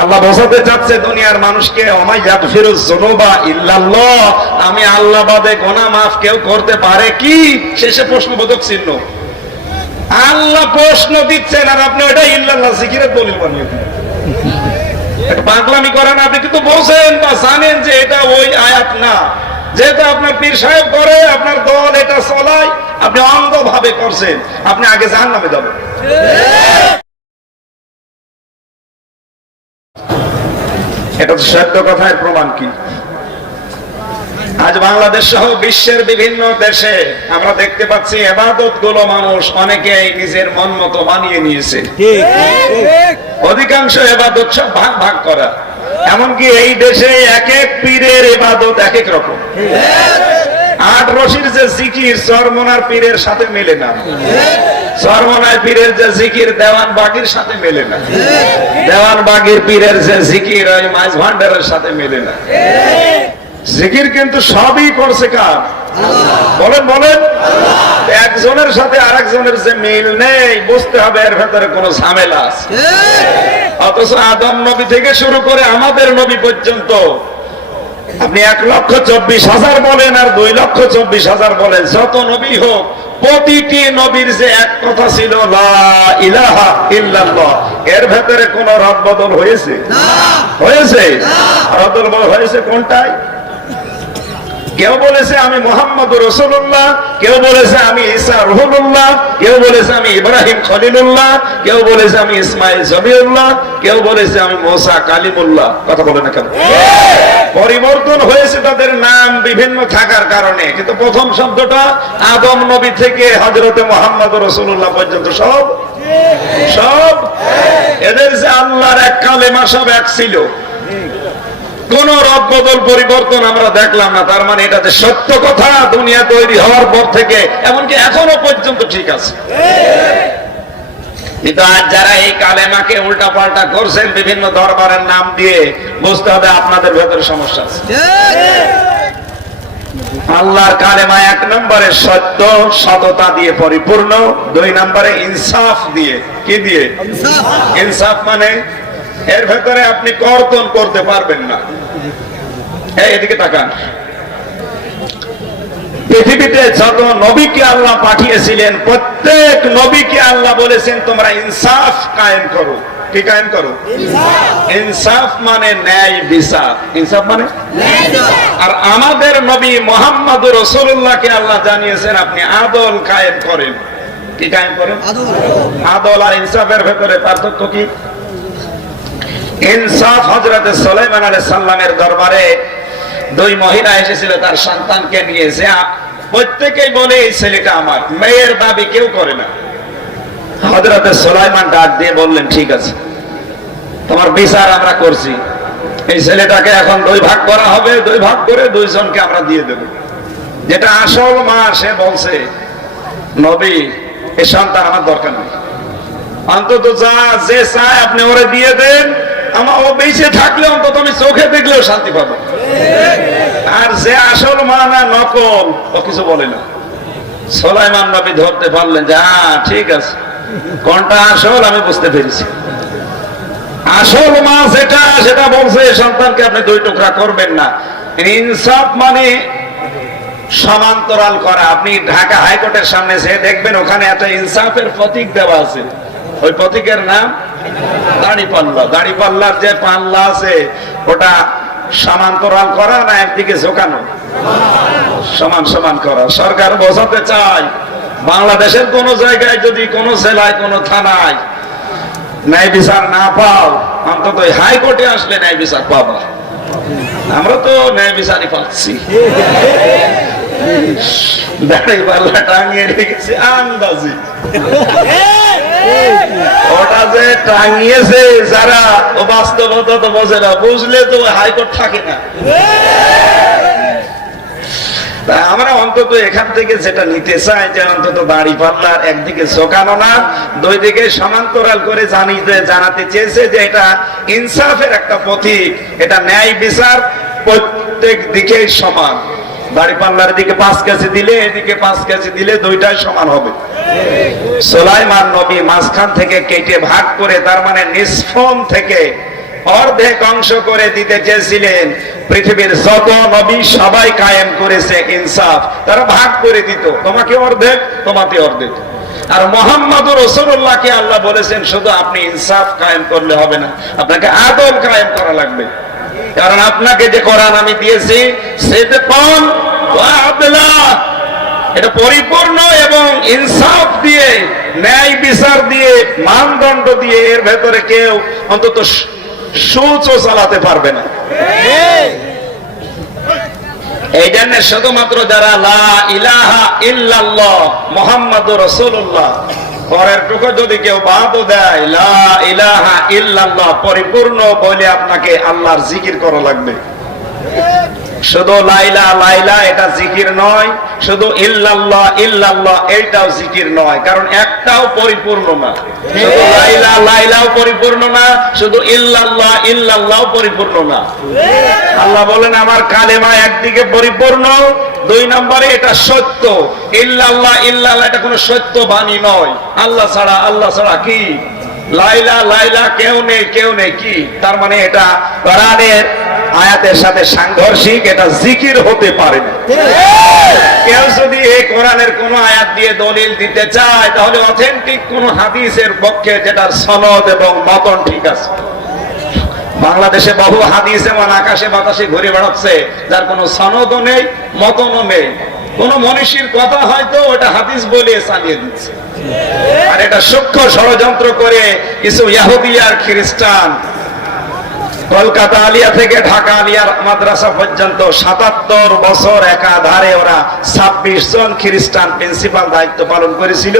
আল্লাহ বোঝাতে চাচ্ছে দুনিয়ার মানুষকে, ওমাই ইয়াগফিরুয যুনুবা ইল্লাল্লাহ, আমি আল্লাহ বাদে গুনাহ মাফ কেউ করতে পারে কি? শেষে প্রশ্নবোধক চিহ্ন। আল্লাহ প্রশ্ন দিচ্ছেন আর আপনি ওটা ইল্লাল্লাহ জিকিরের দলিল বানিয়ে দিন। পাগলামি করেন আপনি, কিন্তু বোঝেন বা জানেন যে এটা ওই আয়াত না, যেটা আপনার পীর সাহেব করে, আপনার দল এটা চলায়, আপনি অন্ধভাবে করছেন, আপনি আগে জাহান্নামে যাবেন। এটা তো সত্য কথার প্রমাণ কি? আজ বাংলাদেশ সহ বিশ্বের বিভিন্ন দেশে আমরা দেখতে পাচ্ছি ইবাদত গুলো মানুষ অনেকেই নিজের মন মতো বানিয়ে নিয়েছে। অধিকাংশ ইবাদত সব ভাগ ভাগ করা, এমনকি এই দেশে এক এক পীরের ইবাদত এক এক রকম। আট রশির যে জিকির চরমনার পীরের সাথে মেলে না, চরমনায় পীরের যে জিকির দেওয়ান বাগির সাথে মেলে না, দেওয়ান বাগির পীরের যে জিকির ওই মাইজ ভান্ডারের সাথে মেলে না। জিকির কিন্তু সবই করছে কার? বলেন বলেন। একজনের সাথে আরেকজনের যে মিল নেই, বুঝতে হবে এর ভেতরে কোনো ঝামেলা আছে। অথচ আদম নবী থেকে শুরু করে আমাদের নবী পর্যন্ত আপনি 1,24,000 বলেন আর 2,24,000 বলেন, যত নবী হোক প্রতিটি নবীর যে এক কথা ছিল লা ইলাহা ইল্লাল্লাহ, এর ভেতরে কোন রদবদল হয়েছে? হয়েছে? রদবদল হয়েছে কোনটাই? কেউ বলেছে আমি মুহাম্মদুর রাসূলুল্লাহ, কেউ বলেছে আমি ঈসা রুহুল্লাহ, কেউ বলেছে আমি ইব্রাহিম খলিলুল্লাহ, কেউ বলেছে আমি ইসমাঈল জবিউল্লাহ, কেউ বলেছে আমি মুসা কালিমুল্লাহ। কথা বলে না কেন? পরিবর্তন হয়েছে তাদের নাম বিভিন্ন থাকার কারণে, কিন্তু প্রথম শব্দটা আদম নবী থেকে হযরতে মুহাম্মদুর রাসূলুল্লাহ পর্যন্ত সব সব এদের যে আল্লাহর এক কালেমা সব এক ছিল, কোন রদবদল পরিবর্তন আমরা দেখলাম না। তার মানে এটা যে সত্য কথা, দুনিয়া তৈরি হওয়ার পর থেকে এমনকি এখনো পর্যন্ত ঠিক আছে। কিন্তু আজ যারা এই কালেমাকে উল্টা পাল্টা করছেন বিভিন্ন দরবারের নাম দিয়ে, বুঝতে হবে আপনাদের ভেতরে সমস্যা আছে। আল্লাহর কালেমা 1 নম্বরে সত্য সততা দিয়ে পরিপূর্ণ, 2 নম্বরে ইনসাফ দিয়ে। কি দিয়ে? ইনসাফ মানে এর ভেতরে আপনি কর্তন করতে পারবেন না। এদিকে তাকান, পৃথিবীতে যত নবীকে আল্লাহ পাঠিয়েছিলেন প্রত্যেক নবীকে আল্লাহ বলেছেন তোমরা ইনসাফ কায়েম করো। কি কায়েম করো? ইনসাফ মানে ন্যায় বিচার। ইনসাফ মানে ন্যায় বিচার। আর আমাদের নবী মুহাম্মদুর রাসূলুল্লাহকে আল্লাহ জানিয়েছেন আপনি আদল কায়েম করেন। কি কায়েম করেন? আদল আর ইনসাফের ভেতরে পার্থক্য কি? ইনসাফ হযরতে সুলাইমান আলাইহিস সালামের দরবারে 2 মহিলা এসেছিল তার সন্তানকে নিয়ে, যে প্রত্যেকেই বলে এই ছেলেটা আমার, মেয়ের দাবি কেউ করে না। হযরতে সুলাইমান ডাক দিয়ে বললেন ঠিক আছে, তোমার বিচার আমরা করছি, এই ছেলেটাকে এখন 2 ভাগ করা হবে, 2 ভাগ করে 2 জনকে আমরা দিয়ে দেব। যেটা আসল মা সে বলছে নবী এই সন্তান আমার দরকার নেই, অন্তত যা যে চায় আপনি ওরে দিয়ে দেন, আমার ও বেঁচে থাকলে অন্তত আমি চোখে দেখলেও শান্তি পাবো। আর যে আসল মা না নকল, ও কিছু বলে না। সুলাইমান নবী ধরতে পারলেন যে ঠিক আছে, কোনটা আসল আমি বুঝতে পেরেছি। আসল মা যেটা সেটা বলছে সন্তানকে আপনি 2 টুকরা করবেন না। ইনসাফ মানে সমান্তরাল করা। আপনি ঢাকা হাইকোর্টের সামনে যে দেখবেন ওখানে একটা ইনসাফের প্রতীক দেওয়া আছে, ওই প্রতীকের নাম দাড়িপাল্লা। দাড়িপাল্লার যে পাল্লা আছে ওটা সমান্তরাল করা না একদিকে ঝোঁকানো? সমান সমান করা। সরকার বোঝাতে চায় বাংলাদেশের কোন জায়গায় যদি কোন জেলায় কোন থানায় ন্যায় বিচার না পাও, অন্তত হাইকোর্টে আসলে ন্যায় বিচার পাবা। আমরা তো ন্যায় বিচারই পাচ্ছি। দাড়িপাল্লা টাঙিয়ে রেখেছে আন্দাজি, ওটা যে টাঙিয়েছে যারা ও বাস্তবতা তো বোঝে না, বুঝলে তো হাইকোর্ট থাকে না। আমরা অন্তত এখান থেকে যেটা নিতে চাই যে অন্তত দাড়িপাল্লার একদিকে ঝোঁকানো না, 2 দিকে সমান্তরাল করে জানাতে চেয়েছে যে এটা ইনসাফের একটা প্রতীক, এটা ন্যায় বিচার প্রত্যেক দিকে সমান। দাড়িপাল্লার দিকে 5 কেজি দিলে এদিকে 5 কেজি দিলে 2টাই সমান হবে। সুলাইমান নবী মাঝখান থেকে কেটে ভাগ করে, তার মানে নিষ্ফম থেকে অর্ধেক অংশ করে দিতে চেয়েছিলেন। পৃথিবীর যত নবী সবাই কায়েম করেছে ইনসাফ, তারা ভাগ করে দিত, তোমাকে অর্ধেক তোমাকে অর্ধেক। আর মুহাম্মদুর রাসূলুল্লাহকে আল্লাহ বলেছেন শুধু আপনি ইনসাফ কায়েম করলে হবে না, আপনাকে আদল কায়েম করা লাগবে। কারণ আপনাকে যে কোরআন আমি দিয়েছি সেটা কোন আদলা, এটা পরিপূর্ণ এবং ইনসাফ দিয়ে, ন্যায় বিচার দিয়ে, মানদণ্ড দিয়ে, এর ভেতরে কেউ অন্তত সুচও চালাতে পারবে না। এই জন্য শুধুমাত্র যারা লা ইলাহা ইল্লাল্লাহ মুহাম্মাদুর রাসূলুল্লাহ পরের টুকু যদি কেউ বাদও দেয়, লা ইলাহা ইল্লাল্লাহ পরিপূর্ণ বলে আপনাকে আল্লাহর জিকির করা লাগবে। শুধু লাইলা লাইলা এটা জিকির নয়, শুধু ইল্লাল্লাহ ইল্লাল্লাহ এইটাও জিকির নয়, কারণ একটাও পরিপূর্ণ না। শুধু লাইলা লাইলাও পরিপূর্ণ না, শুধু ইল্লাল্লাহ ইল্লাল্লাহ পরিপূর্ণ না। আল্লাহ বলেন আমার কালেমা একদিকে পরিপূর্ণ, দুই নম্বরে এটা সত্য। ইল্লাল্লাহ ইল্লাল্লাহ এটা কোনো সত্য বাণী নয়, আল্লাহ ছাড়া, আল্লাহ ছাড়া কি লাইলা লাইলা কেউ নেই, কেউ নেই কি, তার মানে এটা কোরআনের আয়াতের সাথে সাংঘর্ষিক, এটা জিকির হতে পারে না। কেউ যদি এই কোরআনের কোন আয়াত দিয়ে দলিল দিতে চায় তাহলে অথেন্টিক কোন হাদিসের পক্ষে যেটার সনদ এবং মতন ঠিক আছে। বাংলাদেশে বহু হাদিস এমন আকাশে বাতাসে ঘুরে বেড়াচ্ছে যার কোনো সনদও নেই, মতনও নেই। কোন মনীষীর কথা হয়তো ওটা হাদিস বলে চালিয়ে দিচ্ছে, আর এটা সূক্ষ্ম ষড়যন্ত্র করে কিছু ইহুদি আর খ্রিস্টান কলকাতা আলিয়া থেকে ঢাকা আলিয়ার মাদ্রাসা পর্যন্ত ৭৭ বছর একাধারে ওরা ২৬ জন খ্রিস্টান প্রিন্সিপাল দায়িত্ব পালন করেছিল।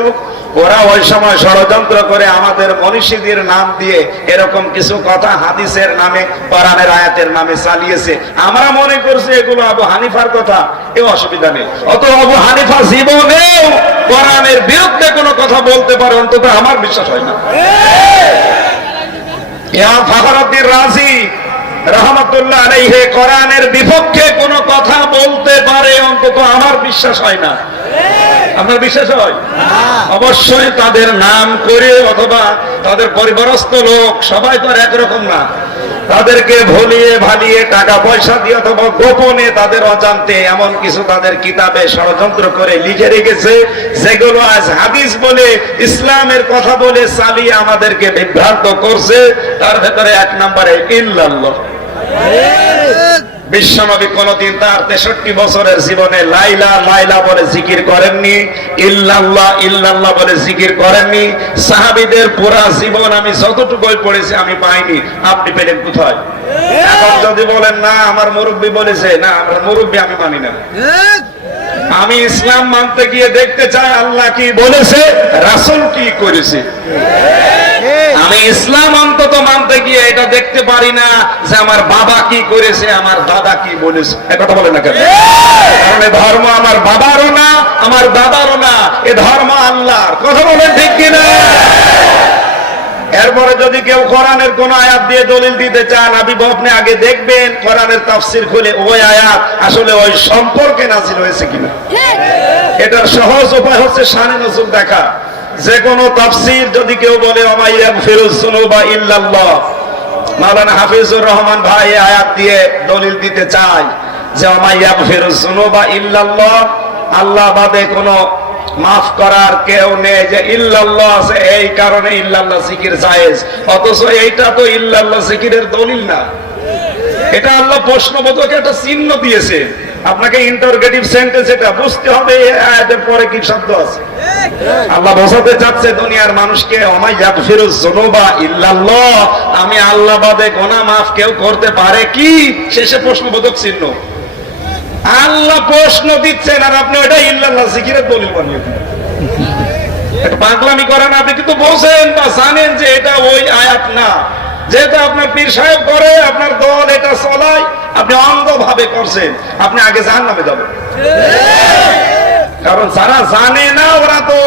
ওরা ওই সময় ষড়যন্ত্র করে আমাদের মনীষীদের নাম দিয়ে এরকম কিছু কথা হাদিসের নামে, কোরআনের আয়াতের নামে চালিয়েছে। আমরা মনে করছি এগুলো আবু হানিফার কথা, এ অসুবিধা নেই। অত আবু হানিফা জীবনেও কোরআনের বিরুদ্ধে কোনো কথা বলতে পারে অন্তত আমার বিশ্বাস হয় না। ইমাম ফখরুদ্দিন রাজি রাহমাতুল্লাহ আলাইহি কোরআনের বিপক্ষে কোনো কথা বলতে পারে অন্তত আমার বিশ্বাস হয় না। আপনার বিশ্বাস হয়? অবশ্যই তাদের নাম করে অথবা তাদের পরিবারস্থ লোক সবাই তো আর একরকম না, তাদেরকে ভুলিয়ে ভালিয়ে টাকা পয়সা দিয়ে অথবা গোপনে তাদের অজান্তে এমন কিছু তাদের কিতাবে ষড়যন্ত্র করে লিখে রেখেছে যেগুলো আজ হাদিস বলে ইসলামের কথা বলে চালিয়ে আমাদেরকে বিভ্রান্ত করছে। তার ভেতরে এক নম্বরে ইল্লাল্লাহ। বিশ্বনবী কোনদিন তার ৬৩ বছরের জীবনে লাইলা লাইলা বলে জিকির করেননি, ইল্লাল্লাহ ইল্লাল্লাহ বলে জিকির করেননি। সাহাবীদের পুরা জীবন আমি যতটুকুই পড়েছি আমি পাইনি, আপনি পেলেন কোথায়? এখন যদি বলেন না আমার মুরব্বী বলেছে, না আমার মুরব্বী আমি মানি না। আমি ইসলাম মানতে গিয়ে দেখতে চাই আল্লাহ কি বলেছে, রাসূল কি করেছে। আমি ইসলাম অন্তত মানতে গিয়ে এটা দেখতে পারি না যে আমার বাবা কি করেছে, আমার দাদা কি বলেছে। কথা বলে না কেন? কারণ এ ধর্ম আমার বাবারও না, আমার দাদারও না, এ ধর্ম আল্লাহর। কথা বলেন ঠিক কিনা? এরপরে যদি কেউ কোরআনের কোন আয়াত দিয়ে দলিল দিতে চান, আপনি আগে দেখবেন কোরআনের তাফসীর খুলে ওই আয়াত আসলে ওই সম্পর্কে নাযিল হয়েছে কিনা। এটার সহজ উপায় হচ্ছে শানে নজুল দেখা। যে কোনো তাফসীর যদি কেউ বলে ওমা ইয়াগফিরুজ যুনুবা ইল্লাল্লাহ, মাওলানা হাফিজুর রহমান ভাই এই আয়াত দিয়ে দলিল দিতে চায় যে ওমা ইয়াগফিরুজ যুনুবা ইল্লাল্লাহ, আল্লাহ বাদে কোনো মাফ করার কেউ নেই, যে ইল্লাল্লাহ আছে এই কারণে ইল্লাল্লাহ জিকির জায়েজ। অথচ এইটা তো ইল্লাল্লাহ জিকিরের দলিল না, এটা আল্লাহ প্রশ্নবোধক একটা চিহ্ন দিয়েছে। আপনাকে ইন্টারোগেটিভ সেন্টেন্স এটা বুঝতে হবে এই আয়াতের পরে কি শব্দ আছে। আল্লাহ বোঝাতে চাচ্ছে দুনিয়ার মানুষকে ওমা ইয়াগফিরুজ যুনুবা ইল্লাল্লাহ, আমি আল্লাহ বাদে গুনাহ মাফ কেউ করতে পারে কি, শেষে প্রশ্নবোধক চিহ্ন। আল্লাহ প্রশ্ন দিচ্ছেন আর আপনি ওটা ইল্লাল্লাহ জিকিরের দলিল বানিয়ে দিন। পাগলামি করেন আপনি, কিন্তু বোঝেন বা জানেন যে এটা ওই আয়াত না। যেহেতু আপনার পীর সাহেব করে, আপনার দল এটা চলায়, আপনি অন্ধভাবে করছেন, আপনি আগে জাহান্নামে যাবেন। কারণ যারা জানে না ওরা তো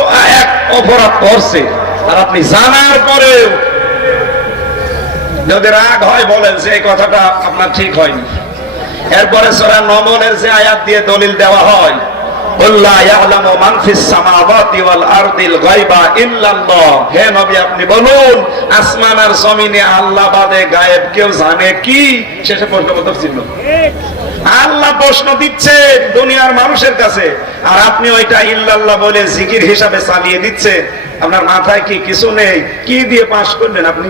এক অপরাধ করছে, আর আপনি জানার পরেও যদি রাগ হয় বলেন যে এই কথাটা আপনার ঠিক হয়নি। এরপরে সূরা নমলের যে আয়াত দিয়ে দলিল দেওয়া হয়, আল্লাহ ইয়ালামু মান ফিস সামাওয়াতি ওয়াল আরদিল গায়বা ইল্লাল্লাহ। হে নবী আপনি বলুন আসমান আর জমিনে আল্লাহ বাদে গায়েব কেউ জানে কি? শেষে প্রশ্নবোধক চিহ্ন। আল্লাহ প্রশ্ন দিচ্ছেন দুনিয়ার মানুষের কাছে, আর আপনি ওইটা ইল্লাল্লাহ বলে জিকির হিসাবে চালিয়ে দিচ্ছেন। আপনার মাথায় কি কিছু নেই? কি দিয়ে পাস করলেন আপনি?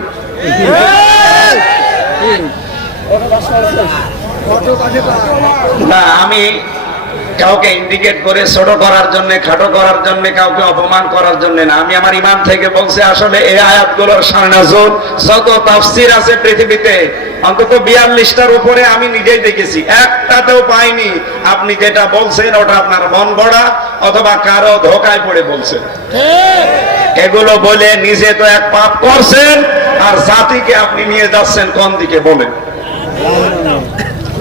না, আমি কাউকে ইন্ডিকেট করে ছোট করার জন্য, খাটো করার জন্য, কাউকে অপমান করার জন্য না। আমি আমার ইমান থেকে বলছি, আসলে এই আয়াতগুলোর শানাজুল যত তাফসীর আছে পৃথিবীতে অন্তত 42টার উপরে আমি নিজেই দেখেছি, একটাতেও পাইনি আপনি যেটা বলছেন ওটা আপনার মন গড়া অথবা কারো ধোকায় পড়ে বলছেন। এগুলো বলে নিজে তো এক পাপ করছেন, আর জাতিকে আপনি নিয়ে যাচ্ছেন কোন দিকে বলেন?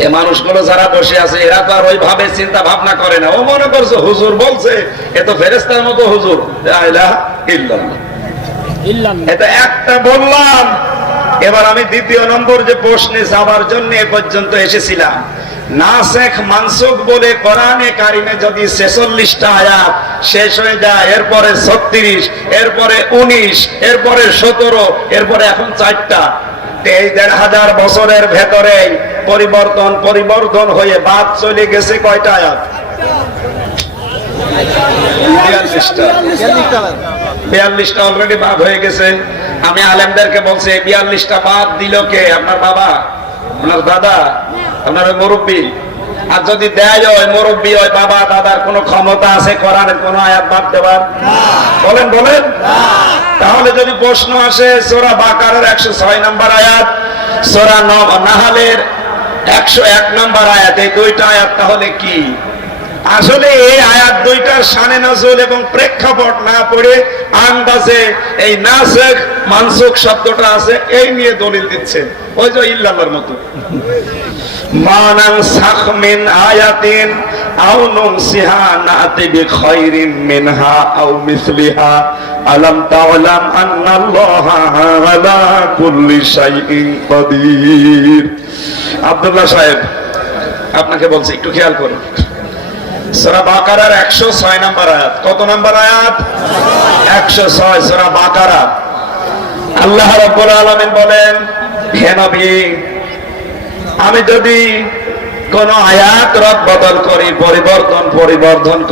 এ মানুষগুলো যারা বসে আছে এরা তো আর ওইভাবে চিন্তা ভাবনা করে না। ও মনে করছে হুজুর বলছে, এ তো ফেরেশতার মতো হুজুর। লা ইলাহা ইল্লাল্লাহ। এটা একটা বললাম। এবার আমি দ্বিতীয় নম্বর যে প্রশ্নে যাবার জন্য এ পর্যন্ত এসেছিলাম, নাসেখ মানসুখ বলে কোরআনে কারিমে যদি 46টা আয়াত শেষ হয়ে যায়, এরপরে 36, এরপরে 19, এরপরে 17, এরপরে এখন 4টা, এই 1500 বছরের ভেতরে পরিবর্তন হয়ে বাদ চলে গেছে কয়টা আয়াত? 42টা অলরেডি বাদ হয়ে গেছে। আমি আলেমদেরকে বলছি 42টা বাদ দিল কে? আপনার বাবা, আপনার দাদা, আপনার মুরব্বী। আর যদি দেয় ওই মুরব্বী, ওই বাবা দাদার কোন ক্ষমতা আছে কোরআনের কোন আয়াত বাদ দেওয়ার? বলেন বলেন। তাহলে যদি প্রশ্ন আসে সূরা বাকারার 106 নম্বর আয়াত, সূরা নাহলের 101 নম্বর আয়াত, এই দুইটা আয়াত তাহলে কি? আসলে এই আয়াত দুইটার শানে নজুল এবং প্রেক্ষাপট না পড়ে আন্দাজে এই নাসেখ মানসুখ শব্দটা আছে এই নিয়ে দলিল দিচ্ছেন, ওই যে ইল্লাল্লাহর মতো। মানান সাখ মিন আয়াতিন আও নুনসিহা নাতি বিখাইরিন মিনহা আও মিসলিহা আলাম তা'লাম আন্নাল্লাহা আলা কুল্লি শাইইন কাদির। আব্দুল্লাহ সাহেব আপনাকে বলছি একটু খেয়াল করুন, সূরা বাকারার 106 নম্বর আয়াত। কত নম্বর আয়াত? 106 সূরা বাকারা। আল্লাহ রাব্বুল আলামিন বলেন, হে নবী আমি যদি কোন আয়াত রদবদল করি, পরিবর্তন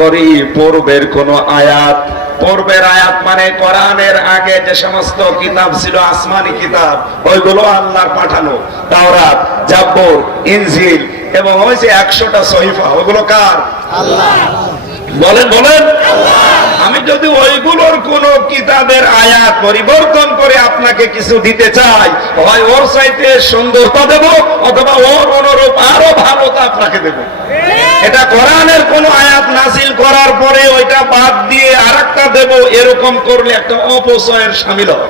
করি, পূর্বের কোন আয়াত, পূর্বের আয়াত মানে কোরআনের আগে যে সমস্ত কিতাব ছিল আসমানি কিতাব, ওইগুলো আল্লাহর পাঠানো, তাওরাত, জাবুর, ইনজিল এবং ওই যে 100টা সহিফা, ওগুলো কার? আল্লাহ। বলেন বলেন। আমি যদি ওইগুলোর কোন কিতাবের আয়াত পরিবর্তন করে আপনাকে কিছু দিতে চাই, হয় ওর চাইতে সুন্দরতা দেব অথবা ওর অনুরূপ আরো ভালোতা আপনাকে দেব। এটা কোরআনের কোন আয়াত নাযিল করার পরে ওইটা বাদ দিয়ে আরেকটা দেব, এরকম করলে একটা অপচয়ের শামিল হবে।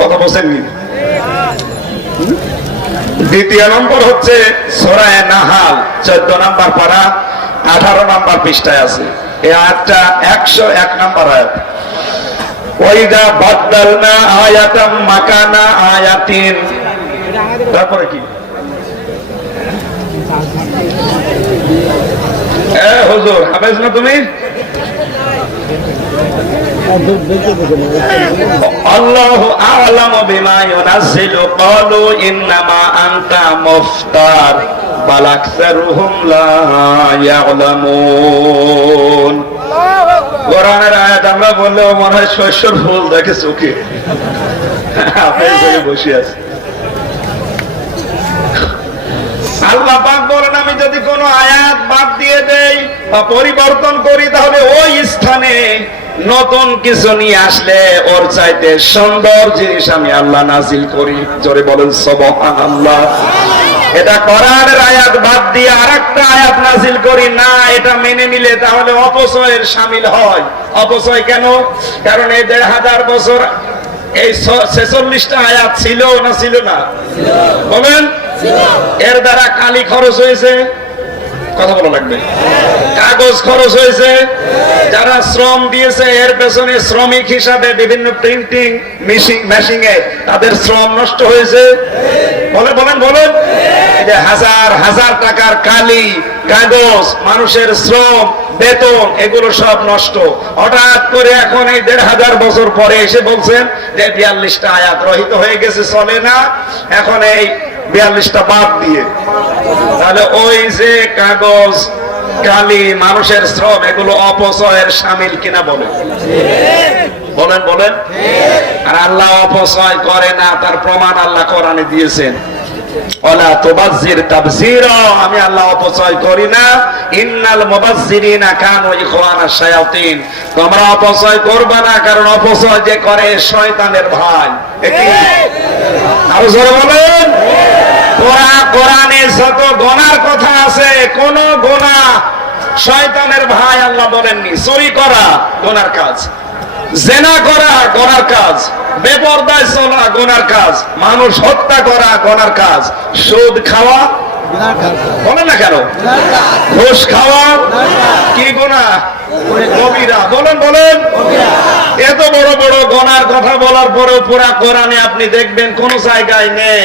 কথা বলেননি? দ্বিতীয় নম্বর হচ্ছে সূরা নাহাল 14 নম্বর পারা 18 নম্বর পৃষ্ঠায় আছে। এই আয়াতটা 101 নম্বর আয়াত। ওয়াইদা বাদদালনা আয়াতাম মাকানা আয়াতিন। তারপরে কি? হুজুর হাফেজ না তুমি? আল্লাহু আ'লামু বিমা ইউনাজ্জিলু ক্বালু ইন্নামা আনতা মুফতার বাল আকসারুহুম লা ইয়ালামুন। কোরআনের আয়াত আমরা বললেও মনে হয় শস্যর ফুল দেখে চোখে। আপনি বসে আছেন। আল্লাহ পাক বলেন আমি যদি কোন আয়াত বাদ দিয়ে দেই বা পরিবর্তন করি, তাহলে ওই স্থানে নতুন কিছু নিয়ে আসলে ওর চাইতে সুন্দর জিনিস আমি আল্লাহ নাজিল করি। জোরে বলেন সুবহানাল্লাহ। এটা কোরআনের আয়াত বাদ দিয়ে আরেকটা আয়াত নাজিল করি না, এটা মেনে নিলে তাহলে অপচয়ের শামিল হয়। অপচয় কেন? কারণ এই 1500 বছর এই 46টা আয়াত ছিল না ছিল না? বলেন। এর দ্বারা কালি খরচ হয়েছে, কথা বলা লাগবে। কাগজ খরচ হয়েছে, যারা শ্রম দিয়েছে এর পেছনে শ্রমিক হিসাবে বিভিন্ন প্রিন্টিং মেশিনে তাদের শ্রম নষ্ট হয়েছে। বলেন বলেন বলেন, এই যে হাজার হাজার টাকার কালি কাগজ, মানুষের শ্রম বেতন, এগুলো সব নষ্ট। হঠাৎ করে এখন এই ১৫০০ বছর পরে এসে বলছেন যে ৪২টা আয়াত রহিত হয়ে গেছে, চলে না, এখন এই ৪২টা বাদ দিয়ে। তাহলে ওই যে কাগজ কালি মানুষের শ্রম, এগুলো অপচয়ের শামিল কিনা বলেন বলেন বলেন। আর আল্লাহ অপচয় করে না, তার প্রমাণ আল্লাহ কোরআনে দিয়েছেন, ওয়ালা তুবাজ্জির তাবযীরা, আমি আল্লাহ অপচয় করি না। ইন্নাল মুবাজ্জিরিনা কানু ইখওয়ানাশ শায়াতিন, তোমরা অপচয় করবে না, কারণ অপচয় যে করে শয়তানের ভাই। আরো জোরে বলেন। কোরআনে যত গুনার কথা আছে, কোন গুনাহ শয়তানের ভাই আল্লাহ বলেননি। চুরি করা গুনার কাজ, জেনা করা গুনার কাজ, বেপরদায় চলা গুনার কাজ, মানুষ হত্যা করা গুনার কাজ, সুদ খাওয়া বলে না কেন, ঘুষ খাওয়া কি গুনাহ? কবিরা। বলেন বলেন। এত বড় বড় গুনার কথা বলার পরেও পুরা কোরআনে আপনি দেখবেন কোন জায়গায় নেই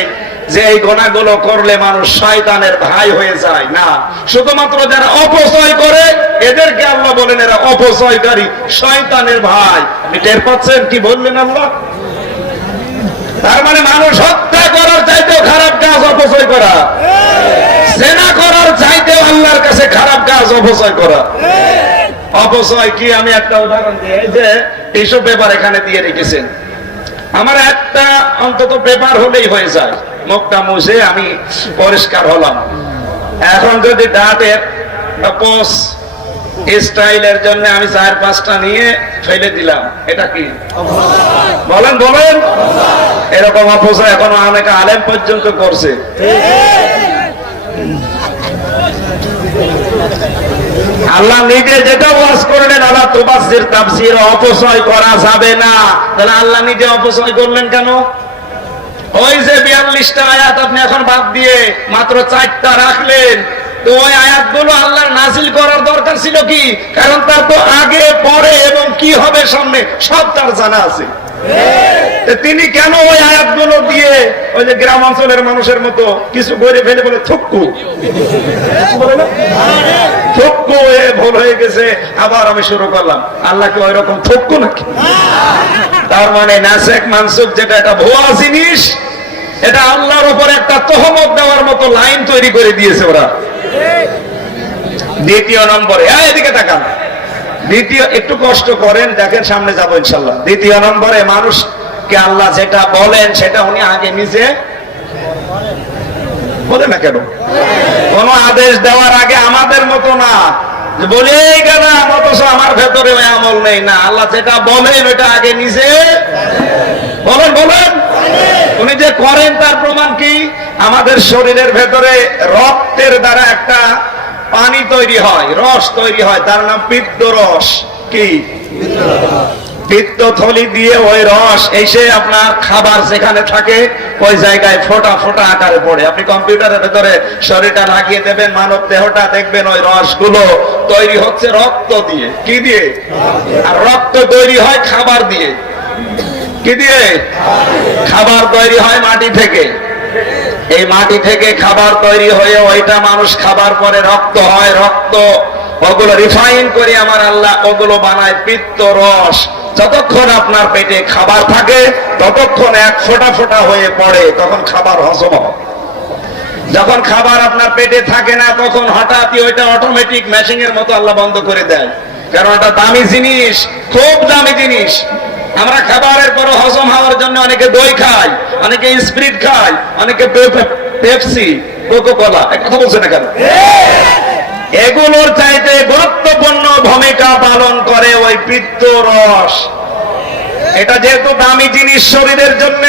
যে এই গুনাহগুলো করলে মানুষ শয়তানের ভাই হয়ে যায় না। শুধুমাত্র যারা অপচয় করে এদেরকে আল্লাহ বলেন এরা অপচয়কারী, শয়তানের ভাই। আপনি টের পাচ্ছেন কি বললেন আল্লাহ? তার মানে মানুষ হত্যা করার চাইতেও খারাপ কাজ অপচয় করা, জেনা করার চাইতেও আল্লাহর কাছে খারাপ কাজ অপচয় করা। অপচয় কি? আমি একটা উদাহরণ দিই। এই যে টিস্যু পেপার এখানে দিয়ে রেখেছেন, আমার একটা অন্তত পেপার হলেই হয়ে যায়, মুখটা মুছে আমি পরিষ্কার হলাম। এখন যদি দাঁতের পোষ স্টাইলের জন্য আমি ৪-৫টা নিয়ে ফেলে দিলাম, এটা কি বলেন বলেন? এরকম অপচয় এখনো অনেক আলেম পর্যন্ত করছে। আল্লাহ নিজে যেটা ওয়াজ করলেন, আল্লাহ তুবাজ্জির তাবযীরা, অপচয় করা যাবে না। তাহলে আল্লাহ নিজে অপচয় করলেন কেন? ওই যে ৪২টা আয়াত আপনি এখন বাদ দিয়ে মাত্র 4টা রাখলেন, তো ওই আয়াতগুলো আল্লাহর নাযিল করার দরকার ছিল কি? কারণ তার তো আগে পরে এবং কি হবে সামনে সব তার জানা আছে। তিনি কেন ওই আয়াতগুলো দিয়ে ওই যে গ্রাম অঞ্চলের মানুষের মতো কিছু করে ফেলে বলে থুক্কু থুক্কু ভুল হয়ে গেছে, আবার আমি শুরু করলাম। আল্লাহ কি ওই রকম থুক্কু নাকি? তার মানে নাসেক মানসুখ যেটা একটা ভুয়া জিনিস, এটা আল্লাহর উপর একটা তহমত দেওয়ার মতো লাইন তৈরি করে দিয়েছে ওরা। দ্বিতীয় নম্বরে, এদিকে তাকান, দ্বিতীয় একটু কষ্ট করেন, দেখেন সামনে যাবো ইনশাল্লাহ। দ্বিতীয় নম্বরে, মানুষকে আল্লাহ যেটা বলেন সেটা উনি আগে নিজে বলে না কেন? কোন আদেশ দেওয়ার আগে আমাদের মতো না বলেই গেলাম, অথচ আমার ভেতরে ওই আমল নেই না। আল্লাহ যেটা বলেন ওইটা আগে নিজে বলেন বলেন। উনি যে করেন তার প্রমাণ কি? আমাদের শরীরের ভেতরে রক্তের দ্বারা একটা পানি তৈরি হয়, রস তৈরি হয়, তার নাম পিত্ত রস। কি? পিত্তথলি দিয়ে ওই রস এসে আপনার খাবার যেখানে থাকে ওই জায়গায় ফোঁটা ফোঁটা আকারে পড়ে। আপনি কম্পিউটারের ভেতরে শরীরটা লাগিয়ে দেবেন, মানব দেহটা দেখবেন ওই রসগুলো তৈরি হচ্ছে রক্ত দিয়ে। কি দিয়ে? আর রক্ত তৈরি হয় খাবার দিয়ে। কি দিয়ে? খাবার তৈরি হয় মাটি থেকে। এই মাটি থেকে খাবার তৈরি হয়ে ওইটা মানুষ খাবার পরে রক্ত হয়। রক্ত ওগুলো রিফাইন করে আমার আল্লাহ ওগুলো বানায় পিত্ত রস। যতক্ষণ আপনার পেটে খাবার থাকে ততক্ষণ এক ফোঁটা ফোঁটা হয়ে পড়ে, তখন খাবার হজম হয়। যখন খাবার আপনার পেটে থাকে না তখন হঠাৎই ওইটা অটোমেটিক মেশিনের মতো আল্লাহ বন্ধ করে দেয়। কারণ এটা দামি জিনিস, খুব দামি জিনিস। আমরা খাবারের পরে হজম হওয়ার জন্য অনেকে দই খায়, অনেকে স্প্রিট খায়, অনেকে পেপসি, কোকা কোলা। কথা বলছে না কেন? এগুলোর চাইতে গুরুত্বপূর্ণ ভূমিকা পালন করে ওই পিত্ত রস। এটা যেহেতু দামি জিনিস শরীরের জন্য,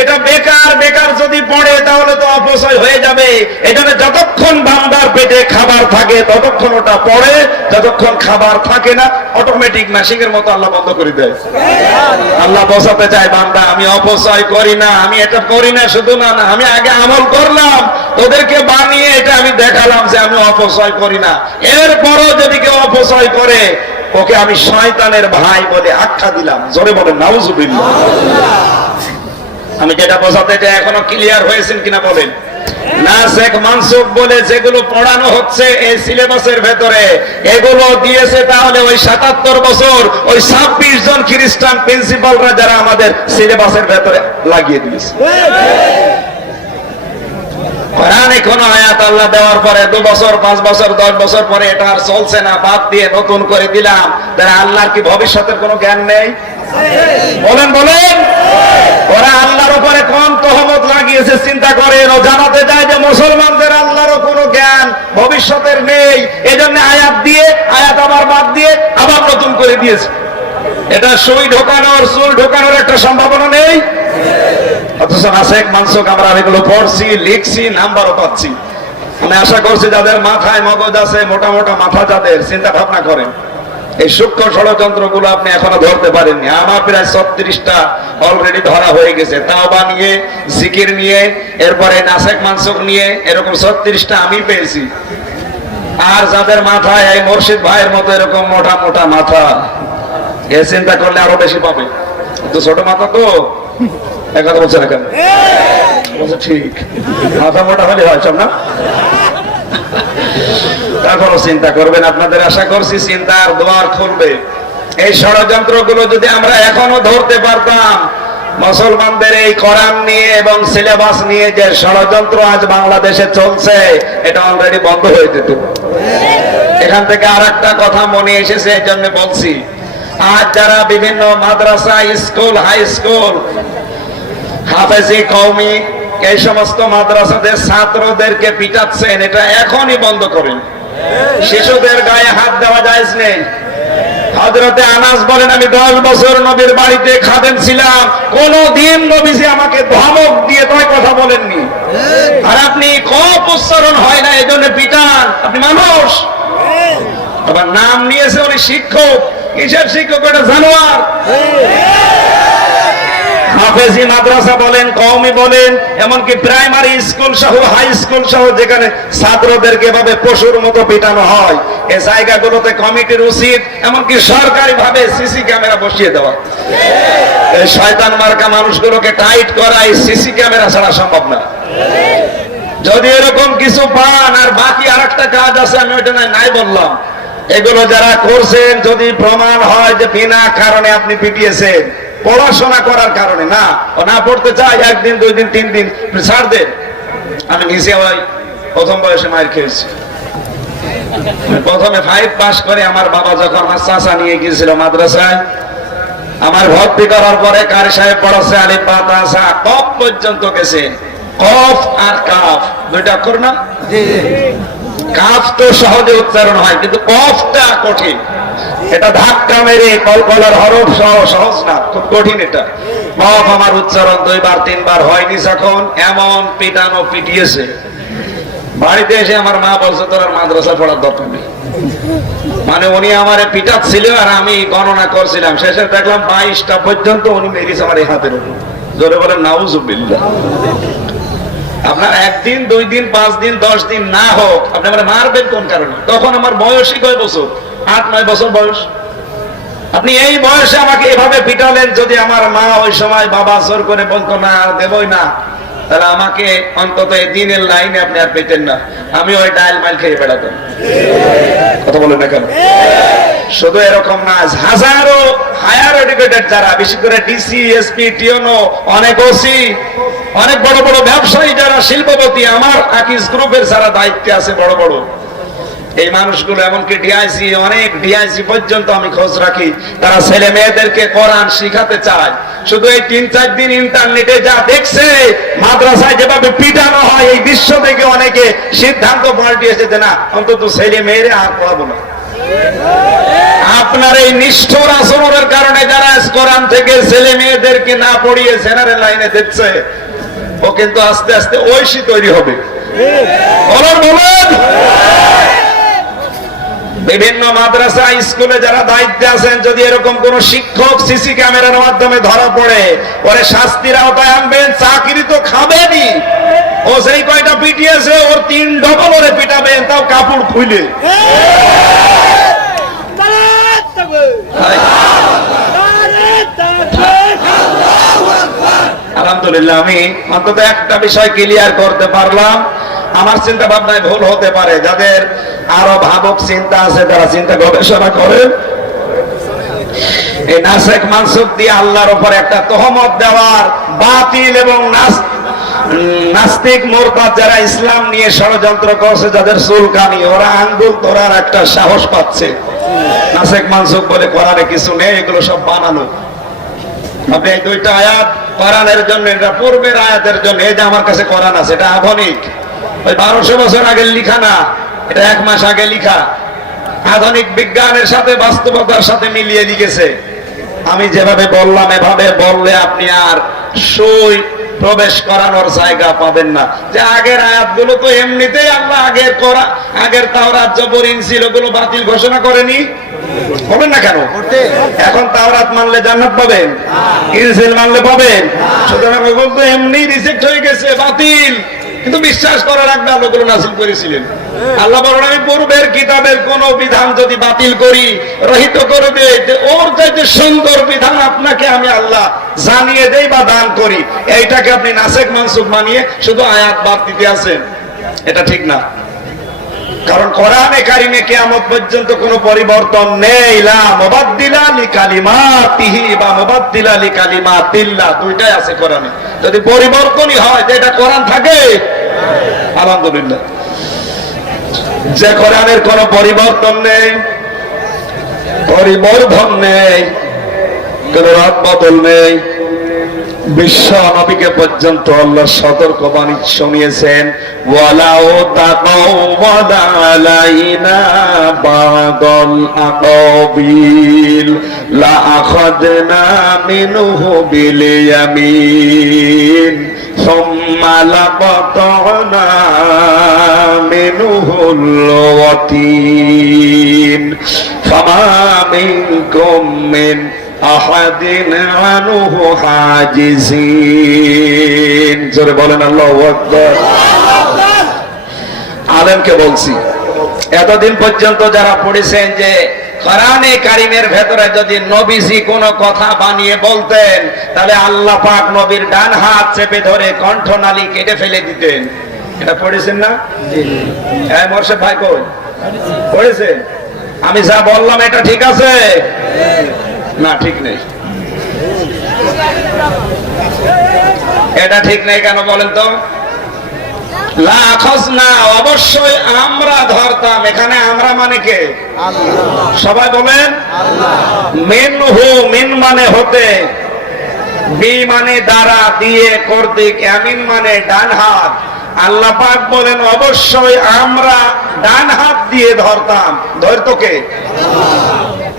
এটা বেকার বেকার যদি পড়ে তাহলে তো অপচয় হয়ে যাবে। এজন্য যতক্ষণ বান্দার পেটে খাবার থাকে ততক্ষণ ওটা পড়ে, যতক্ষণ খাবার থাকে না অটোমেটিক মেশিনের মতো আল্লাহ বন্ধ করে দেয়। আল্লাহ বোঝাতে চায় বান্দা আমি অপচয় করি না, আমি এটা করি না শুধু না, আমি আগে আমল করলাম, তোদেরকে বানিয়ে এটা আমি দেখালাম যে আমি অপচয় করি না। এরপরও যদি কেউ অপচয় করে ওকে আমি শয়তানের ভাই বলে আখ্যা দিলাম। জোরে বলেন নাউজুবিল্লাহ। আমি যেটা বোঝাতে চাই এখনো ক্লিয়ার হয়েছেন কিনা বলেন? নাসেখ মানসুখ বলে যেগুলো পড়ানো হচ্ছে এই সিলেবাসের ভেতরে, এগুলো দিয়েছে তাহলে ওই 77 বছর ওই 26 জন খ্রিস্টান প্রিন্সিপালরা যারা আমাদের সিলেবাসের ভেতরে লাগিয়ে দিয়েছে। কোরআনে কোন আয়াত আল্লাহ দেওয়ার পরে 2 বছর 5 বছর 10 বছর পরে এটা আর চলছে না, বাদ দিয়ে নতুন করে দিলাম, তাহলে আল্লাহর কি ভবিষ্যতের কোনো জ্ঞান নেই? বলেন বলেন। ওরা আল্লাহর উপরে কোন তহমত লাগিয়েছে চিন্তা করেন। ও জানাতে যায় যে মুসলমানদের আল্লাহরও কোনো জ্ঞান ভবিষ্যতের নেই, এজন্য আয়াত দিয়ে আয়াত আবার বাদ দিয়ে আবার নতুন করে দিয়েছে। এটা সুই ঢোকানোর চুল ঢোকানোর একটা সম্ভাবনা নেই। অথচ নাসেখ মানসুখ আমরা এগুলো পড়ছি, লিখছি, নাম্বারও পাচ্ছি। আমি আশা করছি যাদের মাথায় মগজ আছে, মোটা মোটা মাথা যাদের, চিন্তা ভাবনা করেন, এই সূক্ষ্ম ষড়যন্ত্র গুলো আপনি এখনো ধরতে পারেননি। আমার প্রায় 36টা অলরেডি ধরা হয়ে গেছে, তাওবা নিয়ে, জিকির নিয়ে, এরপরে নাসেখ মানসুখ নিয়ে, এরকম 36টা আমি পেয়েছি। আর যাদের মাথায় এই মুর্শিদ ভাইয়ের মতো এরকম মোটা মোটা মাথা, এ চিন্তা করলে আরো বেশি পাবে। তো ছোট মাথা তো কথা বলছে না কেন? ঠিক, মাথা মোটা হলে হয় সব না। তারপরও চিন্তা করবেন, আপনাদের আশা করছি চিন্তার দুয়ার খুলবে। এই ষড়যন্ত্র গুলো যদি আমরা এখনো ধরতে পারতাম, মুসলমানদের এই কোরআন নিয়ে এবং সিলেবাস নিয়ে যে ষড়যন্ত্র আজ বাংলাদেশে চলছে এটা অলরেডি বন্ধ হয়ে যেত। এখান থেকে আর একটা কথা মনে এসেছে, এই জন্য বলছি, আজ যারা বিভিন্ন মাদ্রাসা, স্কুল, হাই স্কুল, হাফেজি, কওমি, এই সমস্ত মাদ্রাসাদের ছাত্রদেরকে পিটাচ্ছেন, এটা এখনই বন্ধ করেন। শিশুদের গায়ে হাত দেওয়া জায়েজ নেই। হযরতে আনাস বলেন আমি 10 বছর নবীর বাড়িতে খাদেম ছিলাম, কোনদিন নবীজি আমাকে ধমক দিয়ে তোমায় কথা বলেননি। আর আপনি কফ উচ্চারণ হয় না এজন্য পিটান, আপনি মানুষ। আবার নাম নিয়েছে উনি শিক্ষক, কিসের শিক্ষক? এটা জানোয়ার। হাফেজি মাদ্রাসা বলেন, কওমি বলেন, এমনকি প্রাইমারি স্কুল সহ হাই স্কুল সহ যেখানে ছাত্রদেরকে এভাবে পশুর মতো পিটানো হয়, এই জায়গাগুলোতে কমিটির উচিত এমনকি সরকারি ভাবে সিসি ক্যামেরা বসিয়ে দেওয়া। এই শয়তান মার্কা মানুষগুলোকে টাইট করা এই সিসি ক্যামেরা ছাড়া সম্ভব না। যদি এরকম কিছু পান, আর বাকি আরেকটা কাজ আছে, আমি ওইটা নাই বললাম, এগুলো যারা করছেন যদি প্রমাণ হয় যে বিনা কারণে আপনি পিটিয়েছেন, পড়াশোনা করার কারণে না, ও না পড়তে চাই, 1 দিন 2 দিন 3 দিন ছাড় দেন। আমি নিজে ওই প্রথম বয়সে মায়ের খেয়েছি। প্রথমে 5 পাস করে আমার বাবা যখন আমার চাচা নিয়ে গিয়েছিল মাদ্রাসায়, আমার ভর্তি করার পরে কারি সাহেব পড়াচ্ছে আলিফ বা তা সা কফ পর্যন্ত গেছে। কফ আর কাফ দুইটা অক্ষর না? কাফ তো সহজে উচ্চারণ হয়, কিন্তু কফটা কঠিন। এটা ধাক্কা মেরে কলকলার হরফ সহজ না, খুব কঠিন এটা। কফ আমার উচ্চারণ 2 বার 3 বার হয়নি, যখন এমন পিটানো পিটিয়েছে, বাড়িতে এসে আমার মা বলছে তোর আর মাদ্রাসা পড়ার দরকার নেই। মানে উনি আমারে পিটাচ্ছিল আর আমি গণনা করছিলাম, শেষে দেখলাম 22টা পর্যন্ত উনি মেরেছে আমার এই হাতের উপর। জোরে বলেন নাউজুবিল্লাহ। আপনার 1 দিন 2 দিন 5 দিন 10 দিন না হোক, আপনি আমার মারবেন কোন কারণে? তখন আমার বয়সই কয় বছর? 8-9 বছর বয়স। আপনি এই বয়সে আমাকে এভাবে পিটালেন। যদি আমার মা ওই সময় বাবা জোর করে বলতো না দেবই না, তাহলে আমাকে অন্তত এই দিনের লাইনে আপনি আর পেতেন না, আমি ওই ডাইল মাইল খেয়ে বেড়াতাম। কথা বলেন না কেন? শুধু এরকম না, হাজারো হায়ার এডুকেটেড যারা, বিশেষ করে ডিসি, এসপি, টিওনো, অনেক ওসি, অনেক বড় বড় ব্যবসায়ী যারা, শিল্পপতি, আমার আকিজ গ্রুপের যারা দায়িত্বে আছে বড় বড়, এই মানুষগুলো, এমনকি ডিআইসি, অনেক ডিআইসি পর্যন্ত আমি খোঁজ রাখি, তারা ছেলে মেয়েদেরকে কোরআন শিখাতে চায়। শুধু এই 3-4 দিন ইন্টারনেটে যা দেখছে মাদ্রাসায় যেভাবে পিটানো হয়, এই দৃশ্য থেকে অনেকে সিদ্ধান্ত পাল্টিয়েছে যে না, অন্তত ছেলে মেয়েরে আর পড়াবো না। আপনার এই নিষ্ঠুর আচরণের কারণে যারা কোরআন থেকে ছেলে মেয়েদেরকে না পড়িয়ে জেনারেল লাইনে দিচ্ছে, ও কিন্তু আস্তে আস্তে ঐশী তৈরি হবে। বলুন, বিভিন্ন মাদ্রাসা স্কুলে যারা দায়িত্বে আছেন, যদি এরকম কোন শিক্ষক সিসি ক্যামেরার মাধ্যমে ধরা পড়ে, পরে শাস্তির আওতায় আনবেন, চাকরি তো খাবেনি। ও সেই কয়টা পিটিয়েছে, ওর 3 ডবল ওরে পিটাবেন, তাও কাপড় খুলে। আলহামদুলিল্লাহ, আমি অন্তত একটা বিষয় ক্লিয়ার করতে পারলাম। আমার চিন্তা ভাবনায় ভুল হতে পারে, যাদের আরো ভাবক চিন্তা আছে তারা চিন্তা গবেষণা করেন। এই নাসেখ মানসুখ দিয়ে আল্লাহর উপর একটা তহমত দেওয়ার, বাতিল এবং নাস্তিক মুরতাদ যারা ইসলাম নিয়ে ষড়যন্ত্র করছে, যাদের চুলকানি, ওরা আঙ্গুল তোরার একটা সাহস পাচ্ছে। নাসেখ মানসুখ বলে কোরআনে কিছু নেই, এগুলো সব বানানো। আপনি এই 2টা আয়াত কোরআনের জন্য, এটা পূর্বের আয়াতের জন্য। এই যে আমার কাছে কোরআন আছে, এটা আধুনিক, ওই 1200 বছর আগে লিখা না, এটা 1 মাস আগে লিখা। আধুনিক বিজ্ঞানের সাথে বাস্তবতার সাথে মিলিয়ে লিখেছে। আমি যেভাবে বললাম এভাবে বললে আপনি আর সই প্রবেশ করানোর জায়গা পাবেন না। যে আগের আয়াতগুলো তো এমনিতেই আল্লাহ আগের তাওরাত জবর ইনজিল ওগুলো বাতিল ঘোষণা করেনি, বলেন না কেন? এখন তাওরাত মানলে জান্নাত পাবেন, ইনজিল মানলে পাবেন। সুতরাং ওগুলো তো এমনি রিজেক্ট হয়ে গেছে, বাতিল। কিন্তু বিশ্বাস করার আগে আল্লাহ ওগুলো নাযিল করেছিলেন। আল্লাহ বলেন, আমি পূর্বের কিতাবের কোন বিধান যদি বাতিল করি, রহিত করে দেই, ওর চাইতে সুন্দর বিধান আপনাকে আমি আল্লাহ জানিয়ে দেই বা দান করি। এইটাকে আপনি নাসেখ মানসুখ মানিয়ে শুধু আয়াত বাদ দিতে আছেন, এটা ঠিক না। কারণ কোরআনে কারিমে কিয়ামত পর্যন্ত কোনো পরিবর্তন নেই। লা মুবাদদিলা লিকালিমাতিহি বা মুবাদদিলা লিকালিমাতিল্লাহ, 2টাই আছে কোরআনে। যদি পরিবর্তনই হয়, যে এটা কোরআন থাকে, আলহামদুলিল্লাহ। যে কোরআনের কোনো পরিবর্তন নেই, পরিবর্ধন নেই, কোন রদ বদল নেই, বিশ্ব নবীকে পর্যন্ত আল্লাহ সতর্কবাণী শুনিয়েছেন, ওয়ালাউ তাকাওয়ালা আলাইনা বাদাল আকাবিল লা আখাযনা মিনহু বিল ইয়ামিন সুম্মা লাকাতানা মিনহুল ওয়াতিন ফামা মিনকুম মিন আহাদিন আনহু হাজিজিন। জোরে বলেন আল্লাহু আকবার। আলেমকে বলছি, এতদিন পর্যন্ত যারা পড়েছেন যে কোরআনে কারিমের ভেতরে যদি নবীজি কোনো কথা বানিয়ে বলতেন, তাহলে আল্লাহ পাক নবীর ডান হাত চেপে ধরে কণ্ঠনালী কেটে ফেলে দিতেন, এটা পড়েছেন না? হ্যাঁ, মোর্শেদ ভাই কই পড়েছেন? আমি যা বললাম এটা ঠিক আছে না? ঠিক নেই। এটা ঠিক নেই কেন বলেন তো? লাখাসনা, অবশ্যই আমরা ধরতাম। এখানে আমরা মানে কে? সবাই বলেন মিনহু, মিন মানে হতে, বি মানে দ্বারা, দিয়ে, কর্তৃক, ইয়ামিন মানে ডান হাত। আল্লাহ পাক বলেন অবশ্যই আমরা ডান হাত দিয়ে ধরতাম। ধরতো কে?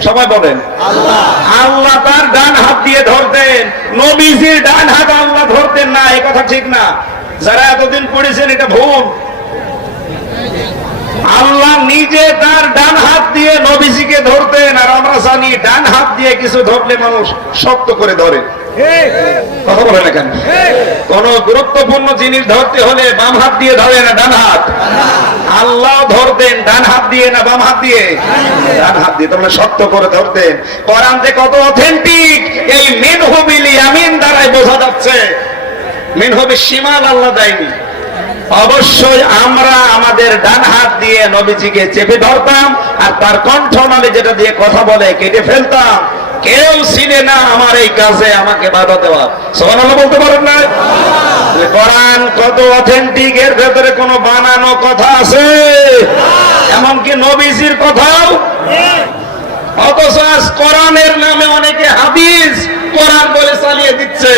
সবাই বলেন আল্লাহ তার ডান হাত দিয়ে ধরতেন। নবীজির ডান হাত আল্লাহ ধরতেন না, এই কথা ঠিক না। যারা এতদিন পড়েছেন এটা ভুল। আল্লাহ নিজে তার ডান হাত দিয়ে নবীজিকে ধরতেন, আর আমরা জানি ডান হাত দিয়ে কিছু ধরলে মানুষ শক্ত করে ধরে। কথা বলে না কেন? কোন গুরুত্বপূর্ণ জিনিস ধরতে হলে বাম হাত দিয়ে ধরে না ডান হাত? আল্লাহ ধরতেন ডান হাত দিয়ে না বাম হাত দিয়ে? ডান হাত দিয়ে। তোমরা শক্ত করে ধরতেন। কোরআন যে কত অথেন্টিক এই মিনহু বিল ইয়ামিন দ্বারাই বোঝা যাচ্ছে। মিনহু বিশ শিমাল আল্লাহ দেয়নি। অবশ্যই আমরা আমাদের ডান হাত দিয়ে নবীজিকে চেপে ধরতাম, আর তার কণ্ঠনালী যেটা দিয়ে কথা বলে কেটে ফেলতাম। কেউ ছিলে না আমার এই কাজে আমাকে বাধা দেওয়া। সুবহানাল্লাহ বলতে পারেন না? কোরআন কত অথেন্টিক, এর ভেতরে কোনো বানানো কথা আছে? এমনকি নবীজির কথাও। অথচ আজ কোরআনের নামে অনেকে হাদিস কোরআন বলে চালিয়ে দিচ্ছে।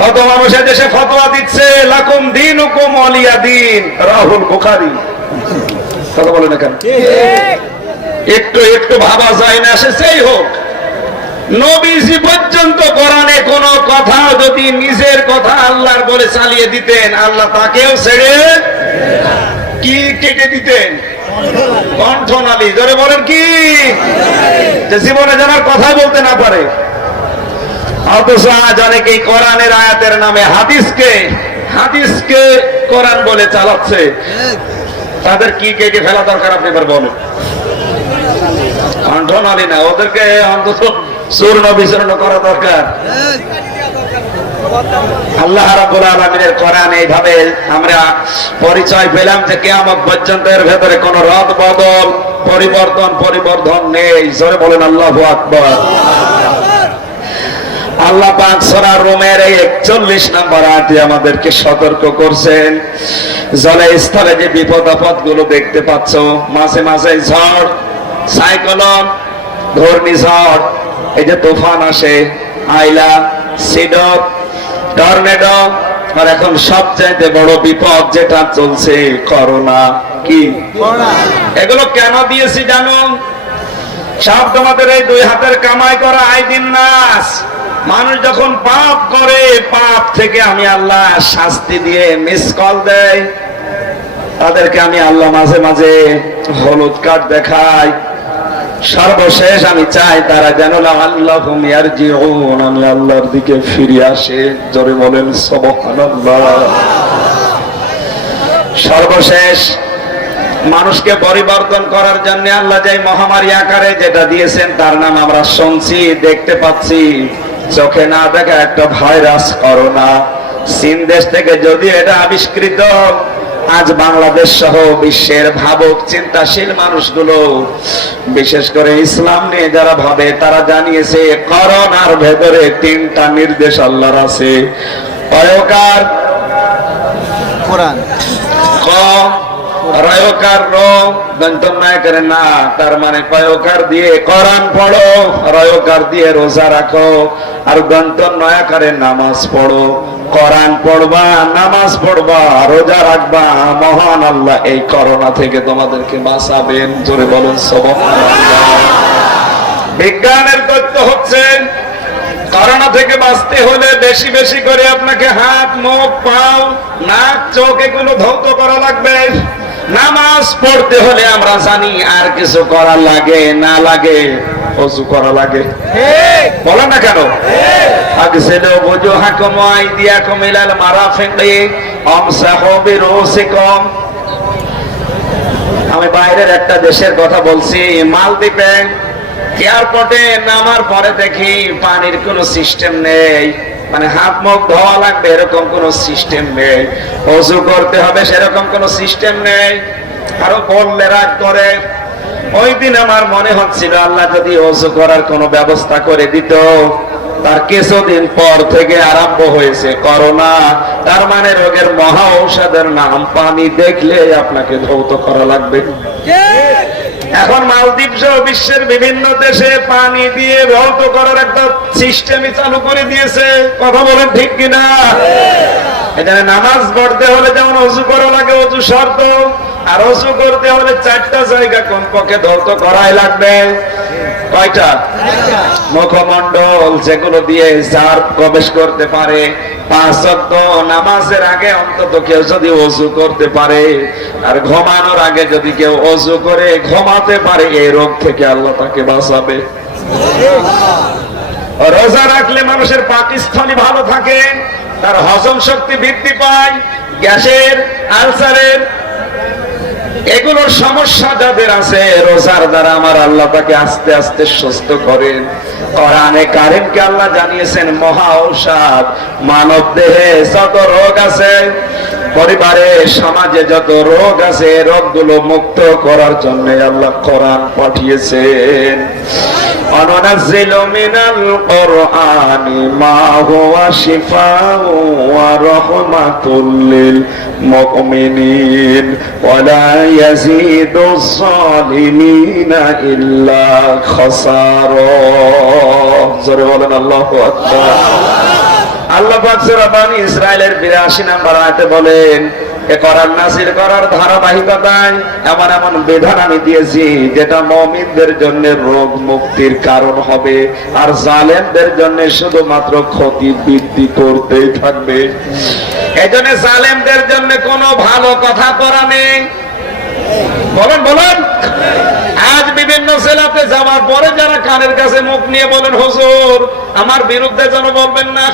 কত মানুষের দেশে ফতোয়া দিচ্ছে লাকুম দীনুকুম ওয়ালিয়া দীন, রাহুল বুখারী। কথা বলে না কেন? একটু একটু ভাবা যায় না, সে সেই হোক নবীজি পর্যন্ত কোরআনে কোন কথা যদি নিজের কথা আল্লাহর বলে চালিয়ে দিতেন, আল্লাহ তাকেও ছেড়ে কি কেটে দিতেন? কণ্ঠনালী। জোরে বলেন কি? যে জীবনে যেন কথা বলতে না পারে। অথচ আজ অনেকেই কোরআনের আয়াতের নামে হাদিসকে কোরআন বলে চালাচ্ছে। তাদের কি কেটে ফেলা দরকার আপনি এবার বলেন? কণ্ঠনালী না, ওদেরকে অন্তত চূর্ণ বিচূর্ণ করা দরকার। আল্লাহ রাব্বুল আলামিনের কোরআন এইভাবে আমরা পরিচয় পেলাম যে কিয়ামত পর্যন্ত এর ভেতরে কোন রদ বদল পরিবর্তন নেই। জোরে বলেন আল্লাহু আকবার। আল্লাহ পাক সূরা রুমের 41 নম্বর আয়াতে আমাদেরকে সতর্ক করছেন, জলে স্থলে যে বিপদ আপদ গুলো দেখতে পাচ্ছ, মাঝে মাঝে ঝড়, সাইক্লোন, ঘূর্ণিঝড়, এই যে তুফান আসে, আইলা, সিডর, টর্নেডো, আর এখন সবচাইতে বড় বিপদ যেটা চলছে করোনা। কি এগুলো কেন দিয়েছি জানো? সব তোমাদের এই দুই হাতের কামাই করা আইদিন নাস। মানুষ যখন পাপ করে, পাপ থেকে আমি আল্লাহ শাস্তি দিয়ে মিস কল দেয়, তাদেরকে আমি আল্লাহ মাঝে মাঝে হলুদ কার্ড দেখাই। সর্বশেষ আমি চাই তারা যেন আল্লাহুম ইয়ারজিউন, আমি আল্লাহর দিকে ফিরে আসে। জোরে বলেন সুবহানাল্লাহ। সর্বশেষ মানুষকে পরিবর্তন করার জন্য আল্লাহ যে মহামারী আকারে যেটা দিয়েছেন তার নাম আমরা শুনছি, দেখতে পাচ্ছি, চোখে না দেখা একটা ভাইরাস করোনা। চীন দেশ থেকে যদি এটা আবিষ্কৃত, আজ বাংলাদেশ সহ বিশ্বের ভাবুক চিন্তাশীল মানুষগুলো, বিশেষ করে ইসলাম নিয়ে যারা ভাবে, তারা জানিয়েছে করোনার ভেতরে 3টা নির্দেশ আল্লাহর আছে। পয়কার কোরআন, ক রয়কার র, দন্তন্যায় করে না, তার মানে পয়কার দিয়ে কোরআন পড়ো, রয়কার দিয়ে রোজা রাখো, আর দন্তন্যায় নামাজ পড়ো। কোরআন পড়বা, নামাজ পড়বা, রোজা রাখবা, মহান আল্লাহ এই করোনা থেকে তোমাদেরকে বাঁচাবেন। জোরে বলুন সুবহানাল্লাহ। বিজ্ঞানের তথ্য হচ্ছে করোনা থেকে বাঁচতে হলে বেশি বেশি করে আপনাকে হাত, মুখ, পাও, নাক, চোখ এগুলো ধৌত করা লাগবে। নামাজ পড়তে হলে আমরা জানি আর কিছু করা লাগে না লাগে? ওযু করা লাগে। বলো না কেন? আগসিলু ওয়াজহাকুম ওয়া আইদিয়াকুম ইলাল মারাফিকি আমসাহু বিরুসিকুম। আমি বাইরের একটা দেশের কথা বলছি, মালদ্বীপে এয়ারপোর্টে নামার পরে দেখি পানির কোনো সিস্টেম নেই, মানে হাত মুখ ধোয়া লাগবে এরকম কোন সিস্টেম নেই, ওযু করতে হবে সেরকম কোন সিস্টেম নেই, আরো বললে রাগ করে। ওই দিন আমার মনে হচ্ছিল আল্লাহ যদি ওযু করার কোন ব্যবস্থা করে দিত। তার কিছুদিন পর থেকে আরম্ভ হয়েছে করোনা, তার মানে রোগের মহা ঔষধের নাম পানি দেখলে আপনাকে ধৌত করা লাগবে। এখন মালদ্বীপ সহ বিশ্বের বিভিন্ন দেশে পানি দিয়ে ধৌত করার একটা সিস্টেমই চালু করে দিয়েছে। কথা বলেন ঠিক কিনা? এখানে নামাজ পড়তে হলে যেমন ওযু করা লাগে, ওযু শর্ত, আর ওযু করতে হলে 4টা জায়গা কমপক্ষে ধৌত করাই লাগবে। কয়টা? মুখমণ্ডল, যেগুলো দিয়ে জার প্রবেশ করতে পারে। 5 ওয়াক্ত নামাজের আগে অন্তত কেউ যদি ওযু করতে পারে, আর ঘুমানোর আগে যদি কেউ ওযু করে ঘুমাতে পারে, এই রোগ থেকে আল্লাহ তাকে বাঁচাবে। রোজা রাখলে মানুষের পাকস্থলী ভালো থাকে, তার হজম শক্তি বৃদ্ধি পায়, গ্যাসের, আলসারের এগুলোর সমস্যা যাদের আছে, রোজার দ্বারা আমার আল্লাহ তাকে আস্তে আস্তে সুস্থ করেন। কোরআনে কারীমকে আল্লাহ জানিয়েছেন মহা ঔষধ। মানব দেহে যত রোগ আছে, পরিবারে, সমাজে যত রোগ আছে, রোগগুলো মুক্ত করার জন্য আল্লাহ কোরআন পাঠিয়েছেন। অনুনাজ্জিলু মিনাল কুরআনি মা হুয়া শিফাউ ওয়া রাহমাতুল লিল মুমিনিন ওয়া লা ইয়াজিদুজ জালিমিনা ইল্লা খাসারা। জোরে বলেন আল্লাহু আকবার। আল্লাহ পাক সূরা বনী ইসরাঈলের 82 নম্বর আয়াতে বলেন, এ কোরআন নাযিল করার ধারাবাহিকতায় এমন এমন বিধান আমি দিয়েছি যেটা মুমিনদের জন্য রোগ মুক্তির কারণ হবে, আর জালেমদের জন্য শুধুমাত্র ক্ষতি বৃদ্ধি করতেই থাকবে। এজন্য জালেমদের জন্য কোনো ভালো কথা করা নেই। বলেন বলেন। আজ বিভিন্ন জেলাতে যাওয়ার পরে যারা কানের কাছে মুখ নিয়ে বলেন, হুজুর আমার বিরুদ্ধে যেন বলবেন না।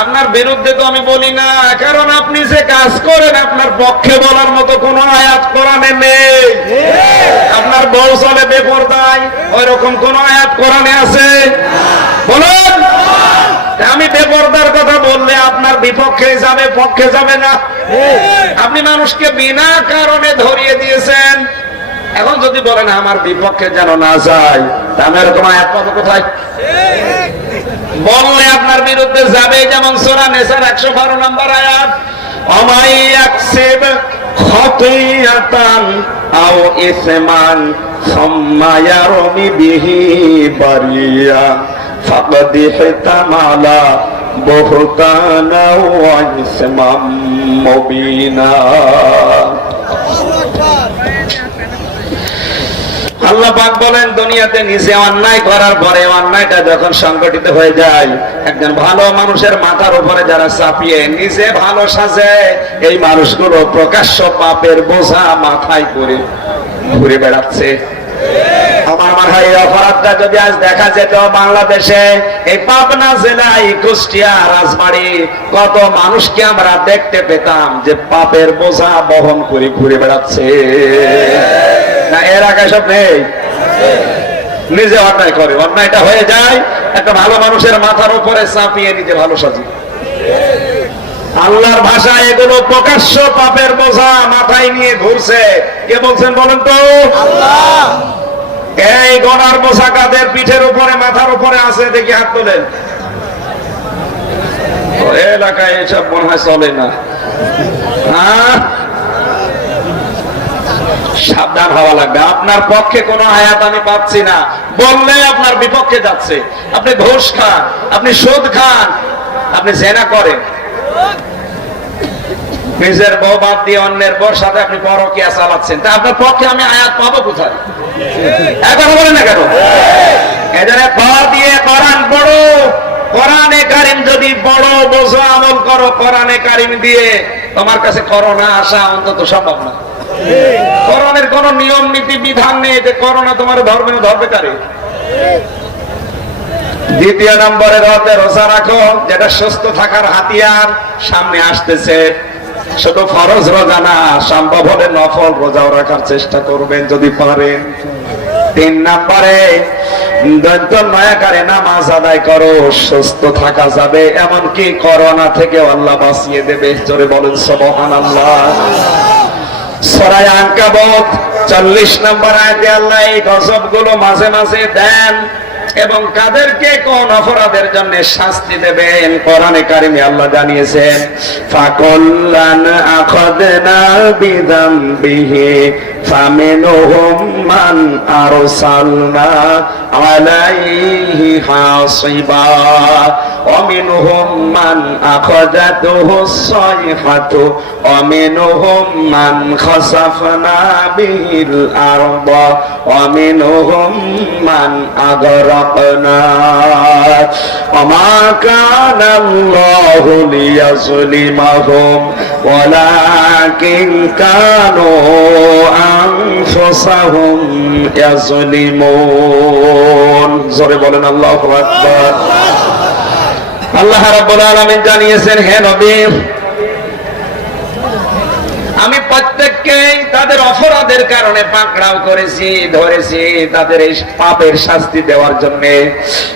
আপনার বিরুদ্ধে তো আমি বলি না, কারণ আপনি যে কাজ করেন আপনার পক্ষে বলার মতো কোন আয়াত কোরআনে নেই। আপনার বউ চলে বেপরদায়, ওই রকম কোন আয়াত কোরআনে আছে? বলুন। আমি বেপরদার কথা বললে আপনার বিপক্ষে যাবে, পক্ষে যাবে না। আপনি মানুষকে বিনা কারণে ধরিয়ে দিয়েছেন। এখন যদি বলেন আমার বিপক্ষে যেন না যায়, তাহলে এরকম আয়াত পাবো কোথায়? বললে আপনার বিরুদ্ধে যাবে। যেমন সূরা নিসার 112 নম্বর আয়াত, ওমাই ইয়াকসিব খাতিয়াতান আও ইসমান সুম্মা ইয়ারমি বিহি বারিয়া ফাকাদ ইহতামালা বুহতানা ওয়া ইসমান মুবিনা। আল্লাহ পাক বলেন, দুনিয়াতে নিজে অন্যায় করার পরে অন্যায়টা যখন সংগঠিত হয়ে যায়, একজন ভালো মানুষের মাথার উপরে যারা চাপিয়ে নিজে ভালো সাজে, এই মানুষগুলো প্রকাশ্য পাপের বোঝা মাথায় করে ঘুরে বেড়াচ্ছে। আমার মনে হয় এই অপরাধটা যদি আজ দেখা যেত বাংলাদেশে, এই পাবনা জেলায়, কুষ্টিয়া, রাজবাড়ী, কত মানুষকে আমরা দেখতে পেতাম যে পাপের বোঝা বহন করে ঘুরে বেড়াচ্ছে। না এর আগে সব নেই, নিজে অন্যায় করে, অন্যায়টা হয়ে যায় একটা ভালো মানুষের মাথার উপরে চাপিয়ে নিজে ভালো সাজি। আল্লাহর ভাষা এগুলো প্রকাশ্য পাপের বোঝা মাথায় নিয়ে ঘুরছে। কে বলছেন বলেন তো? আল্লাহ। এই গনার বোঝা কাদের পিঠের উপরে, মাথার উপরে আছে? দেখি হাত তোলেন। এলাকায় এসব মনে হয় চলে না। হ্যাঁ, সাবধান হওয়া লাগবে। আপনার পক্ষে কোনো আয়াত আমি পাচ্ছি না, বললে আপনার বিপক্ষে যাচ্ছে। আপনি ঘুষ খান, আপনি সুদ খান, আপনি জেনা করেন, নিজের বউ বাদ দিয়ে অন্যের বউর সাথে আপনি পরকীয়া চালাচ্ছেন, তা আপনার পক্ষে আমি আয়াত পাবো কোথায়? এখন বলেন না কেন? এদের পা দিয়ে কোরআন পড়ো, কোরআনে কারিম যদি বড় বোঝো আমল করো, কোরআনে কারিম দিয়ে তোমার কাছে করোনা আসা অন্তত সম্ভব না। করোনার কোন নিয়ম নীতি বিধান নেই যে করোনা তোমার ধর্মে ধরবে কারে। দ্বিতীয় নম্বরের অর্থে রোজা রাখো, যেটা সুস্থ থাকার হাতিয়ার। সামনে আসতেছে, শুধু ফরজ রোজা না, সম্ভব হলে নফল রোজাও রাখার চেষ্টা করবেন যদি পারেন। 3 নম্বরে দৈত্য নয়াকারে নামাজ আদায় করো, সুস্থ থাকা যাবে, এমনকি করোনা থেকে আল্লাহ বাঁচিয়ে দেবে। জোরে বলেন সুবহানাল্লাহ। সূরা আনকাবুত 40 নম্বর আয়াতে আল্লাহ এই গজবগুলো মাঝে মাঝে দেন এবং কাদেরকে কোন অপরাধের জন্য শাস্তি দেবেন কোরআনে কারিমে আল্লাহ জানিয়েছেন, ফাকুল্লান আখাযনা বিযামবিহি ফামিনহুম মান আরসালনা আলাইহি হাসিবা ওয়া মিনহুম মান আখাযাতুহুস সাইহাতু ওয়া মিনহুম মান খাসাফনা বিল আরদা ওয়া মিনহুম মান আগরাকনা ওয়া মা কানা আল্লাহু লিয়াযলিমাহুম ওয়ালাকিন কানু আনফুসাহুম ইয়াযলিমুন। জোরে বলেন আল্লাহু আকবার। আল্লাহ রাব্বুল আলামিন জানিয়েছেন, হে নবী, আমি প্রত্যেককেই তাদের অপরাধের কারণে পাকড়াও করেছি, ধরেছি, তাদের এই পাপের শাস্তি দেওয়ার জন্য।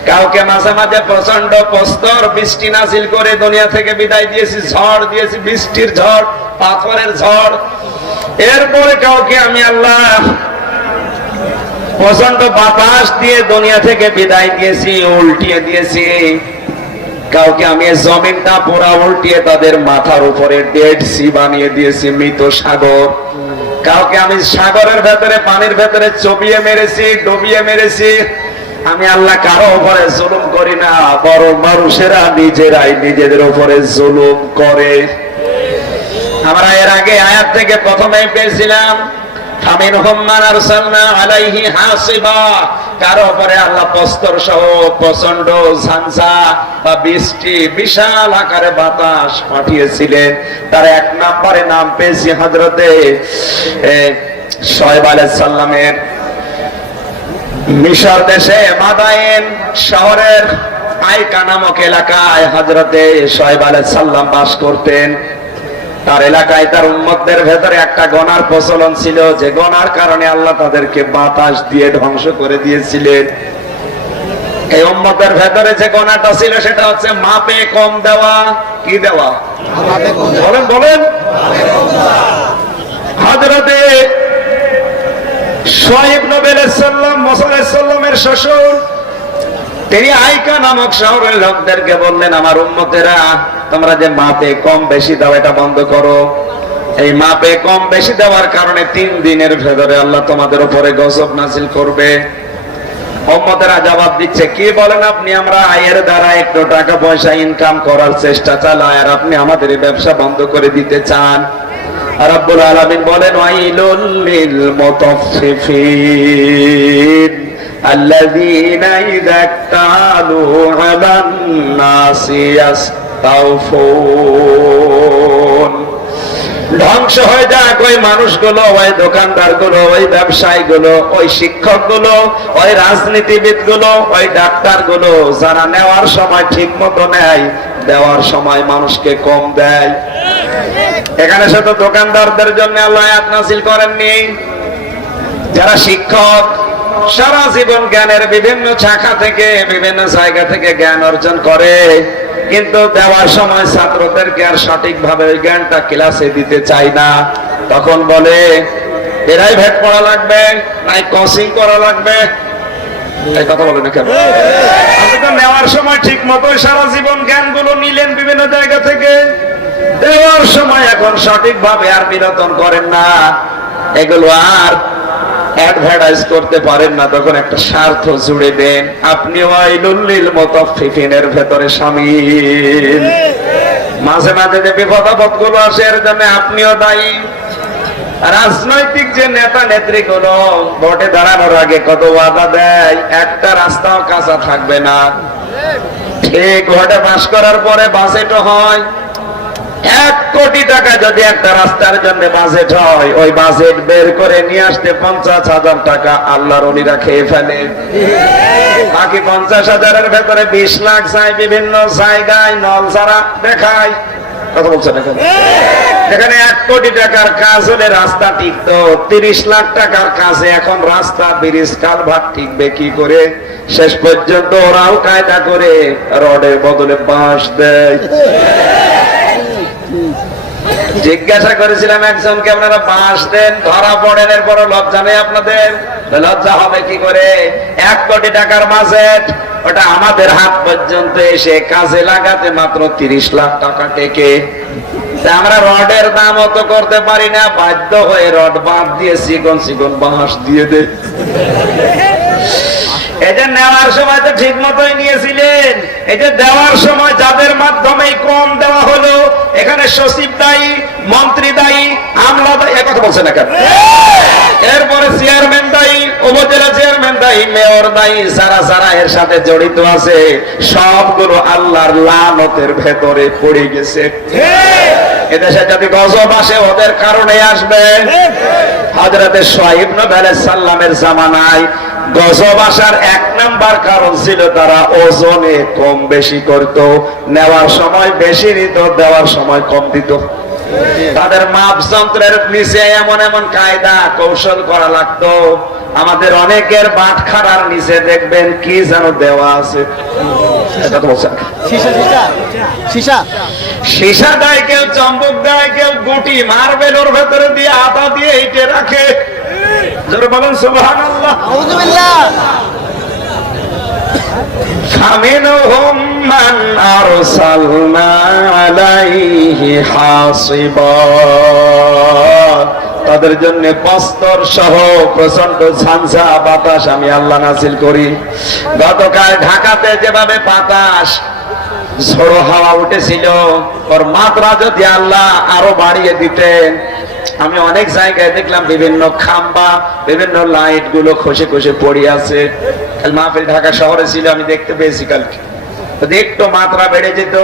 কাউকে মাঝে মাঝে প্রচন্ড প্রস্তর বৃষ্টি নাজিল করে দুনিয়া থেকে বিদায় দিয়েছি, ঝড় দিয়েছি, বৃষ্টির ঝড়, পাথরের ঝড়। এরপরে কাউকে আমি আল্লাহ প্রচন্ড বাতাস দিয়ে দুনিয়া থেকে বিদায় দিয়েছি, উল্টিয়ে দিয়েছি। কাউকে আমি জমিনটা পুরা উল্টিয়ে তাদের মাথার উপরে ডেড সি বানিয়ে দিয়েছি, মৃত সাগর। কাউকে আমি সাগরের ভেতরে, পানির ভেতরে চবিয়ে মেরেছি, ডুবিয়ে মেরেছি। আমি আল্লাহ কারো উপরে জুলুম করি না, বড় মানুষেরা নিজেরাই নিজেদের উপরে জুলুম করে। আমরা এর আগে আয়াত থেকে প্রথমে পেয়েছিলাম কারো উপরে আল্লাহ প্রস্তর সহ প্রচন্ড ঝঞ্ঝা বা বৃষ্টি, বিশাল আকারে বাতাস পাঠিয়েছিলেন। তার এক নম্বরে নাম পেয়েছি হযরতে শুআয়ব আলাইহিস সালামের। মিশর দেশে মাদায়েন শহরের আইকা নামক এলাকায় হযরতে শুআয়ব আলাইহিস সালাম বাস করতেন। তার এলাকায় তার উম্মতদের ভেতরে একটা গনার প্রচলন ছিল, যে গনার কারণে আল্লাহ তাদেরকে বাতাস দিয়ে ধ্বংস করে দিয়েছিলেন। এই উম্মতের ভেতরে যে গনাটা ছিল সেটা হচ্ছে মাপে কম দেওয়া। কি দেওয়া? বলেন বলেন। হযরতে শুআয়ব নবী আলাইহিস সালাম মুসা আলাইহিস সালামের শ্বশুর, তিনি আইকা নামক শহরের লোকদেরকে বললেন, আমার উম্মতেরা তোমরা যে মাপে কম বেশি দাও এটা বন্ধ করো। এই মাপে কম বেশি দেওয়ার কারণে 3 দিনের ভেতরে আল্লাহ তোমাদের উপরে গজব নাযিল করবে। উম্মতেরা জবাব দিচ্ছে, কি বলেন আপনি? আমরা আয়ের দ্বারা একটু টাকা পয়সা ইনকাম করার চেষ্টা চালাই, আর আপনি আমাদের এই ব্যবসা বন্ধ করে দিতে চান। রব্বুল আলামিন বলেন, ওয়াইলুল লিল মুতাফফিফিন আল্লাযীনা ইযা ইক্তালু আলান নাসি ইয়াস্তাওফুন। ধ্বংস হয়ে যাক ওই মানুষগুলো, ওই দোকানদার গুলো, ওই ব্যবসায়ী গুলো, ওই শিক্ষক গুলো, ওই রাজনীতিবিদ গুলো, ওই ডাক্তার গুলো, যারা নেওয়ার সময় ঠিক মতো নেয়, দেওয়ার সময় মানুষকে কম দেয়। এখানে শুধু দোকানদারদের জন্য আল্লাহ আয়াত নাযিল করেননি, যারা শিক্ষক সারা জীবন জ্ঞানের বিভিন্ন শাখা থেকে বিভিন্ন জায়গা থেকে জ্ঞান অর্জন করে, কিন্তু দেওয়ার সময় ছাত্রদেরকে আর সঠিকভাবে ওই জ্ঞানটা ক্লাসে দিতে চায় না। তখন বলে প্রাইভেট পড়া লাগবে, নাই কোচিং করা লাগবে। এই কথা বলে না কেন? আপনি তো নেওয়ার সময় ঠিক মতোই সারা জীবন জ্ঞানগুলো নিলেন বিভিন্ন জায়গা থেকে, দেওয়ার সময় এখন সঠিকভাবে আর বিনোদন করেন না, এগুলো আর অ্যাডভার্টাইজ করতে পারেন না, তখন একটা স্বার্থ জুড়ে দেন। আপনি ওয়াইলুল লিল মুতাফফিফিনের ভেতরে শামিল। মাঝে মাঝে যে বিপদ আপদ গুলো আসে এর জন্য আপনিও দায়ী। রাজনৈতিক যে নেতা নেত্রী গুলো ভোটে দাঁড়ানোর আগে কত ওয়াদা দেয়, একটা রাস্তাও কাঁচা থাকবে না। ঠিক ভোটে পাস করার পরে বাজেটও হয়। 1 কোটি টাকা যদি একটা রাস্তার জন্য বাজেট হয়, ওই বাজেট বের করে নিয়ে আসতে 50,000 টাকা আল্লাহর ওলিরা খেয়ে ফেলে। বাকি 50,000-এর ভেতরে 20 লাখ চাই, বিভিন্ন জায়গায় নল ছাড়া দেখায়। কথা বলছেন এখানে? এখানে 1 কোটি টাকার কাজ হলে রাস্তা টিকতো, 30 লাখ টাকার কাজে এখন রাস্তা ব্রিজ কালভার্ট টিকবে কি করে? শেষ পর্যন্ত ওরাও কায়দা করে রডের বদলে বাঁশ দেয়। জিজ্ঞাসা করেছিলাম একজনকে, আপনারা বাঁশ দেন, ধরা পড়েন, এরপর লজ্জা নেই আপনাদের? লজ্জা হবে কি করে? 1 কোটি টাকার বাজেট, ওটা আমাদের হাত পর্যন্ত এসে কাজে লাগাতে মাত্র 30 লাখ টাকা টেকে। আমরা রডের দাম অত করতে পারি না, বাধ্য হয়ে রড বাঁধ দিয়ে চিকন চিকন বাঁশ দিয়ে দেয়। এই যে নেওয়ার সময় তো ঠিক মতোই নিয়েছিলেন, এই যে দেওয়ার সময় যাদের মাধ্যমে কম দেওয়া হলো, এখানে সচিব দায়ী, মন্ত্রী দায়ী, আমলা দায়ী। কথা বলছে না কেন? এরপরে চেয়ারম্যান দায়ী, উপজেলা চেয়ারম্যান দায়ী, মেয়র দায়ী, যারা যারা এর সাথে জড়িত আছে সবগুলো আল্লাহর লানতের ভেতরে পড়ে গেছে। এদেশে যদি গজব আসে ওদের কারণে আসবে। হযরতে শুআয়ব নবী আলাইহিস সালামের জামানায় গজব আসার 1 নাম্বার কারণ ছিল তারা ওজনে কম বেশি করত। নেওয়ার সময় বেশি নিত, দেওয়ার সময় কম দিত। তাদের মাপ যন্ত্রের নিচে এমন এমন কায়দা কৌশল করা লাগতো, আমাদের অনেকের বাটখারার নিচে দেখবেন কি যেন দেওয়া আছে। সীসা দেয় কেউ, চম্বক দেয় কেউ, গুটি মার্বেলের ভেতরে দিয়ে আটা দিয়ে এইটে রাখে। জোরে বলেন সুবহানাল্লাহ। فمنهم من أرسلنا عليه حاصبا, তাদের জন্য প্রস্তর সহ প্রচন্ড ঝঞ্ঝা বাতাস আমি আল্লাহ নাযিল করি। গতকাল ঢাকাতে যেভাবে বাতাস ঝোড়ো হাওয়া উঠেছিল, ওর মাত্রা যদি আল্লাহ আরো বাড়িয়ে দিতেন। আমি অনেক জায়গায় দেখলাম বিভিন্ন খাম্বা, বিভিন্ন লাইট গুলো খসে খসে পড়ে আছে। কাল মাহফিল ঢাকা শহরে ছিল, আমি দেখতে পেয়েছি কালকে। যদি একটু মাত্রা বেড়ে যেত,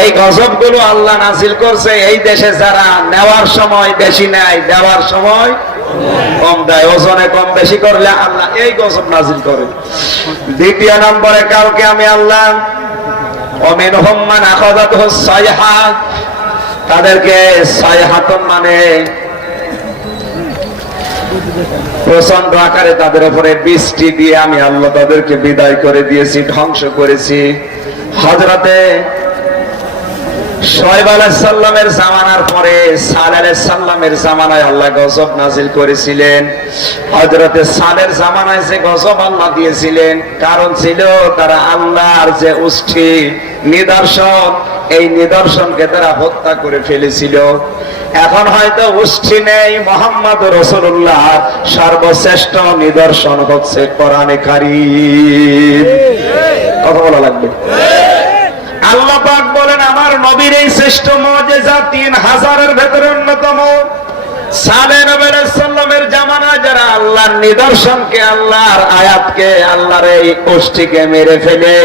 এই গজব গুলো আল্লাহ নাজিল করছে এই দেশে, যারা নেওয়ার সময় বেশি নেয়, দেওয়ার সময় কম দেয়, ওজনে কম বেশি করলে আল্লাহ এই গজব নাজিল করে। দ্বিতীয় নম্বরে কাউকে আমি আল্লাহ অমিনহুম মান আখাযাতহু সাইহা, তাদেরকে সাইহাতুন মানে প্রচন্ড আকারে তাদের উপরে বৃষ্টি দিয়ে আমি আল্লাহ তাদেরকে বিদায় করে দিয়েছি, ধ্বংস করেছি। হযরতে শুআয়ব আলাইহিস সালামের জামানার পরে সালেহ আলাইহিস সালামের জামানায় আল্লাহ গজব নাজিল করেছিলেন। হযরতে সালেহর জামানায় যে গজব আল্লাহ দিয়েছিলেন, কারণ ছিল তারা আল্লাহর যে উষ্ঠি নিদর্শন, এই নিদর্শনকে তারা হত্যা করে ফেলেছিল। এখন হয়তো উষ্ঠি নেই, মুহাম্মদ রাসূলুল্লাহ সর্বশ্রেষ্ঠ নিদর্শন হচ্ছে কোরআনে কারীম। কথা বলা লাগবে। আল্লাহ পাক বলেন আমার নবীর এই শ্রেষ্ঠ মুজিজা 3000-এর ভেতরে অন্যতম। সালেহ নবী আলাইহিস সালামের জামানায় যারা আল্লাহর নিদর্শনকে, আল্লাহর আয়াতকে, আল্লাহর এই কোষ্ঠীকে মেরে ফেলে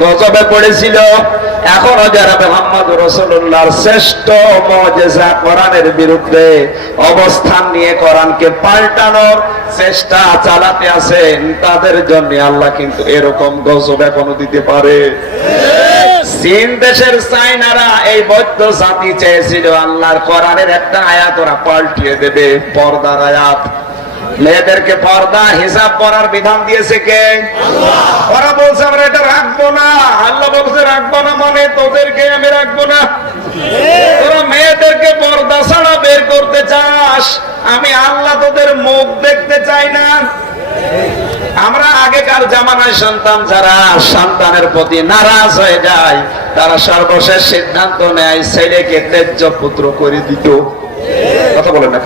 গজবে পড়েছিল, এখনো যারা মুহাম্মদ রাসূলুল্লাহর শ্রেষ্ঠ মুজিজা কোরআনের বিরুদ্ধে অবস্থান নিয়ে কোরআনকে পাল্টানোর চেষ্টা চালাতে আছেন, তাদের জন্য আল্লাহ কিন্তু এরকম গজব এখনো দিতে পারে। চীন দেশের চাইনারা এই বৌদ্ধ জাতি চেয়েছিল আল্লাহর কোরআনের একটা আয়াত ওরা পাল্টিয়ে দেবে, পর্দার আয়াত। মেয়েদেরকে পর্দা হিজাব পরার বিধান দিয়েছে কে? আল্লাহ। ওরা বলছে আমরা এটা রাখবো না, আল্লাহ বলছে রাখবো না মানে তোদেরকে আমি রাখবো না। তোরা মেয়েদেরকে পর্দা ছাড়া বের করতে চাস, আমি আল্লাহ তোদের মুখ দেখতে চাই না। আমরা আগেকার জামানায় সন্তান যারা সন্তানের প্রতি নারাজ হয়ে যায়, তারা সর্বশেষ সিদ্ধান্ত নেয় ছেলেকে তেজ্য পুত্র করে দিত। কথা বলেন না?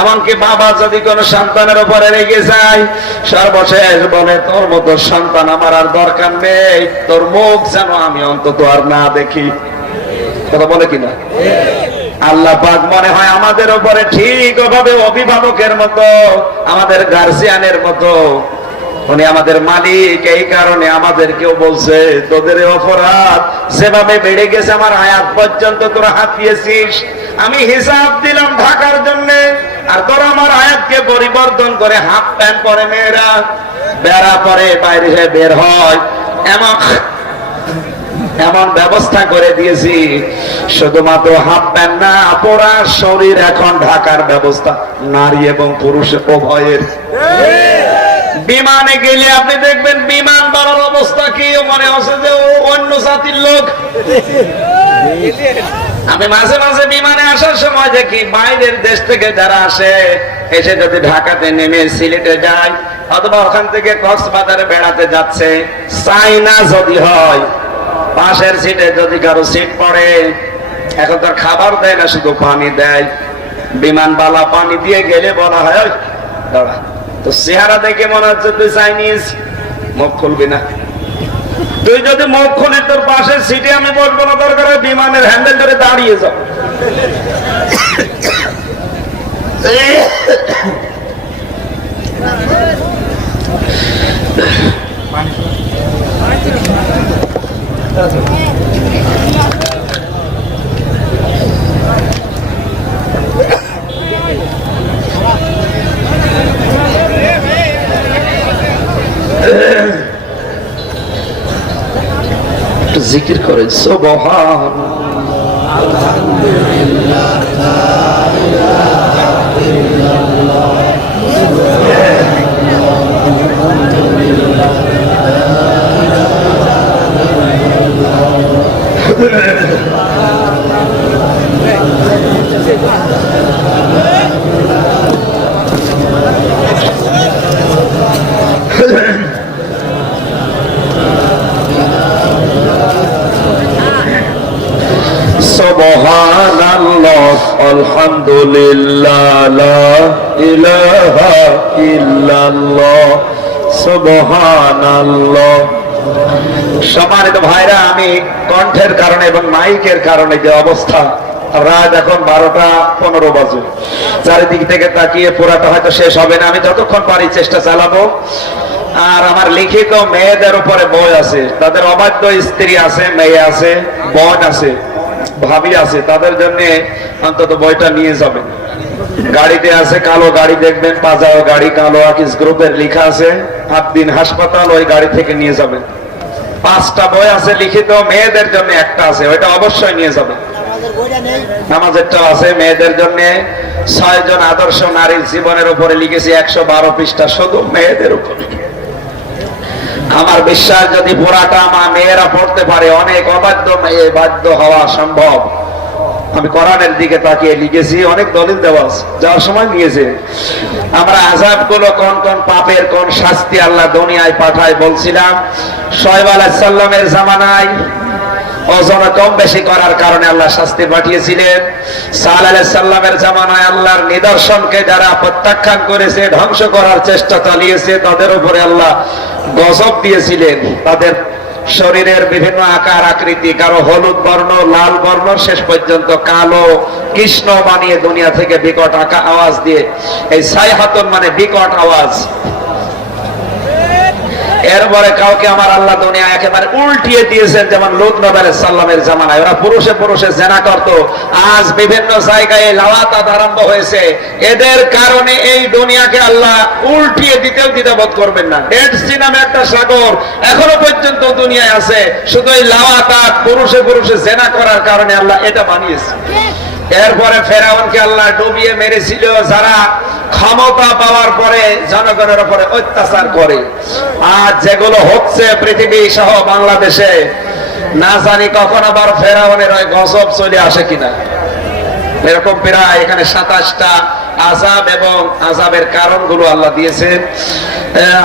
এমনকি বাবা যদি কোন সন্তানের উপরে রেগে যায়, সর্বশেষ বলে তোর মতো সন্তান আমার আর দরকার নেই, তোর মুখ যেন আমি অন্তত আর না দেখি। কথা বলে কিনা? আল্লাহ পাক মনে হয় আমাদের উপরে ঠিক ওভাবে অভিভাবকের মতো, আমাদের গার্জিয়ানের মতো, উনি আমাদের মালিক। এই কারণে আমাদেরকেও বলছে তোদের অপরাধ যেভাবে বেড়ে গেছে, আমার আয়াত পর্যন্ত তোরা হাত দিয়েছিস, আমি হিসাব দিলাম ঢাকার জন্য, আর তোরা আমার আয়াতকে পরিবর্তন করে হাফ প্যান্ট পরে মেয়েরা বেড়া পরে বাইরে বের হয়, এমন ব্যবস্থা করে দিয়েছি। শুধুমাত্র হাফ প্যান্ট না, পুরা শরীর এখন ঢাকার ব্যবস্থা নারী এবং পুরুষ উভয়ের। বিমানে গেলে আপনি দেখবেন বিমান বাড়ার অবস্থা কি, মনে হচ্ছে যে ও অন্য জাতির লোক। আমি মাঝে মাঝে বিমানে আসার সময় দেখি বাইরের দেশ থেকে যারা আসে, এসে যদি ঢাকাতে নেমে সিলেটে যায় অথবা ওখান থেকে কক্সবাজারে বেড়াতে যাচ্ছে, চাইনা যদি হয়, পাশের সিটে যদি কারো সিট পড়ে, এখন তার খাবার দেয় না, শুধু পানি দেয়। বিমানবালা পানি দিয়ে গেলে বলা হয় ওই দাঁড়া, তো চেহারা দেখে মনে হচ্ছে তুই চাইনিজ, মুখ খুলবি না। তুই যদি মুখ খুলি তোর পাশের সিটে আমি বসবো না, দরকার বিমানের হ্যান্ডেল ধরে দাঁড়িয়ে যাও। জিকির করেন সুবহান সুবহানাল্লাহ আলহামদুলিল্লাহ লা ইলাহা ইল্লাল্লাহ সুবহানাল্লাহ সম্মানিত ভাইরা, আমি কণ্ঠের কারণে এবং মাইকের কারণে যে অবস্থা, রাত এখন 12:15 বাজে, চারিদিক থেকে তাকিয়ে পুরাটা হয়তো শেষ হবে না। আমি যতক্ষণ পারি চেষ্টা চালাবো। আর আমার লিখিত মেয়েদের উপরে বই আছে, তাদের অবাধ্য স্ত্রী আছে, মেয়ে আছে, বোন আছে, ভাবি আছে, তাদের জন্য অন্তত বইটা নিয়ে যাবেন। গাড়িতে আছে, কালো গাড়ি দেখবেন, পাজাও গাড়ি, কালো আকিস গ্রুপের লেখা আছে, আবদিন হাসপাতাল, ওই গাড়ি থেকে নিয়ে যাবেন। 5টা বই আছে লিখিত, মেয়েদের জন্য একটা আছে, ওইটা অবশ্যই নিয়ে যাবেন। নামাজেরটা আছে মেয়েদের জন্য। 6 জন আদর্শ নারীর জীবনের উপরে লিখেছি, 112 পৃষ্ঠা শুধু মেয়েদের উপরে। আমার বিশ্বাস যদি পুরাটা আমার মেয়েরা পড়তে পারে, অনেক অবাধ্য মেয়ে বাধ্য হওয়া সম্ভব। আমি কোরআনের দিকে তাকিয়ে লিখেছি, অনেক দলিল দেওয়া আছে, যাওয়ার সময় নিয়েছে। আমরা আযাব গুলো কোন কোন পাপের কোন শাস্তি আল্লাহ দুনিয়ায় পাঠায় বলছিলাম। শোয়েব আলাইহিস সালামের জামানায় ওজন কম বেশি করার কারণে আল্লাহ শাস্তি পাঠিয়েছিলেন। সালেহ আলাইহিস সালামের জামানায় আল্লাহর নিদর্শনকে যারা প্রত্যাখ্যান করেছে, ধ্বংস করার চেষ্টা চালিয়েছে, তাদের উপরে আল্লাহ গজব দিয়েছিলেন। তাদের শরীরের বিভিন্ন আকার আকৃতি, কারো হলুদ বর্ণ, লাল বর্ণ, শেষ পর্যন্ত কালো কৃষ্ণ বানিয়ে দুনিয়া থেকে বিকট আওয়াজ দিয়ে, এই সাইহাতুন মানে বিকট আওয়াজ। এরপরে কাউকে আমার আল্লাহ দুনিয়া একেবারে উল্টিয়ে দিয়েছেন, যেমন লূত নবী আলাইহিস সালামের জামানায় ওরা পুরুষে পুরুষে জেনা করত। আজ বিভিন্ন জায়গায় লাওয়াতাত আরম্ভ হয়েছে। এদের কারণে এই দুনিয়াকে আল্লাহ উল্টিয়ে দিতেও দ্বিধাবোধ করবেন না। ডেড সি নামে একটা সাগর এখনো পর্যন্ত দুনিয়ায় আছে, শুধু এই লাওয়াতাত পুরুষে পুরুষে জেনা করার কারণে আল্লাহ এটা বানিয়েছে। এরপরে ফেরাউনকে আল্লাহ ডুবিয়ে মেরেছিল, যারা ক্ষমতা পাওয়ার পরে জনগণের উপরে অত্যাচার করে। আর যেগুলো হচ্ছে পৃথিবী সহ বাংলাদেশে, না জানি কখন আবার ফেরাউনের ওই গজব চলে আসে কিনা। এরকম প্রায় এখানে 27টা আযাব এবং আযাবের কারণগুলো আল্লাহ দিয়েছেন।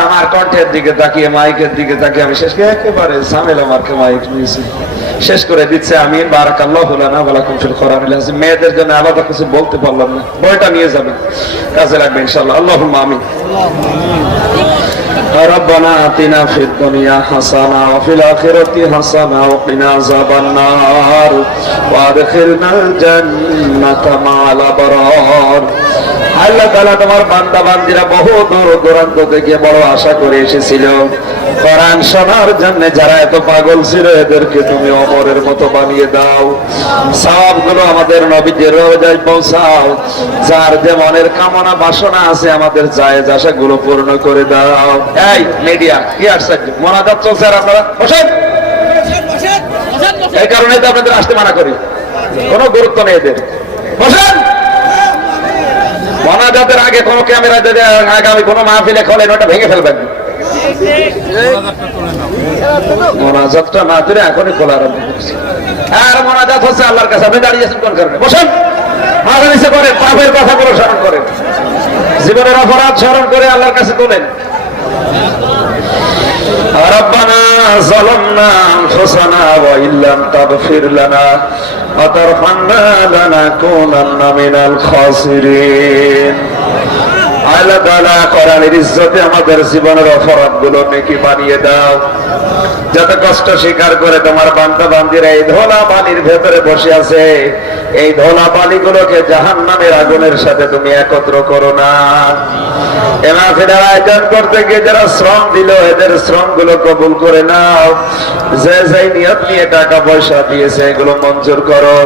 আমার কণ্ঠের দিকে তাকিয়ে, মাইকের দিকে তাকিয়ে আমি শেষ একেবারে ঝামেলা মার্কে মাইক নিয়েছি, শেষ করে দিচ্ছে। আমি বারাকাল্লাহু লানা ওয়া লাকুম ফিল কোরআনিল আযীম। মেয়েদের জন্য আলাদা কিছু বলতে পারলাম না, বইটা নিয়ে যাবেন, কাজে লাগবে ইনশাআল্লাহ। আল্লাহুম্মা আমিন। ربنا آتنا في الدنيا حسنة وفي الآخرة حسنة وقنا عذاب النار وادخلنا الجنة مع الأبرار। আল্লাহ তাআলা তোমার বান্দা বান্দীরা বহু দূর দূরান্ত থেকে বড় আশা করে এসেছিল কোরআন শোনার জন্য। যারা এত পাগল ছিল, এদেরকে তুমি ওমরের মতো বানিয়ে দাও। সওয়াবগুলো আমাদের নবীজির রওজায় পৌঁছাও। যার যে মনের কামনা বাসনা আছে, আমাদের জায়েজ আশাগুলো পূর্ণ করে দাও। এই মিডিয়া কি আশ্চর্য, মোনাজাত চলছে আর আপনারা বসেন। এই কারণে তো আপনাদের আসতে মানা করি, কোনো গুরুত্ব নেই এদের। বসেন। মোনাজাতের আগে কোন ক্যামেরা যদি আগামী কোন মাহফিলে খোলেন, ওটা ভেঙে ফেলবেন। মোনাজাতটা না করে এখনই খোলা আরম্ভ করছি। আর মোনাজাত হচ্ছে আল্লাহর কাছে, আপনি দাঁড়িয়েছেন কোন কারণে? বসেন। মাথা নিচে করেন, পাপের কথাগুলো স্মরণ করেন, জীবনের অপরাধ স্মরণ করে আল্লাহর কাছে তোলেন। ربنا ظلمنا أنفسنا وإن لم تغفر لنا وترحمنا لنكونن من الخاسرين। আল্লাহ তাআলা কোরআনের ইজ্জতে আমাদের জীবনের অপরাধগুলো নেকি বানিয়ে দাও। যত কষ্ট স্বীকার করে তোমার বান্দা বান্দীরা এই ধোলা বালির ভেতরে বসে আছে, এই ধোলা বালিগুলোকে জাহান্নামের আগুনের সাথে তুমি একত্র করো না। এ মাহফিলের আয়োজন করতে গিয়ে যারা শ্রম দিল, এদের শ্রমগুলো কবুল করে নাও। যে যে নিয়ত নিয়ে টাকা পয়সা দিয়েছে, এগুলো মঞ্জুর করো।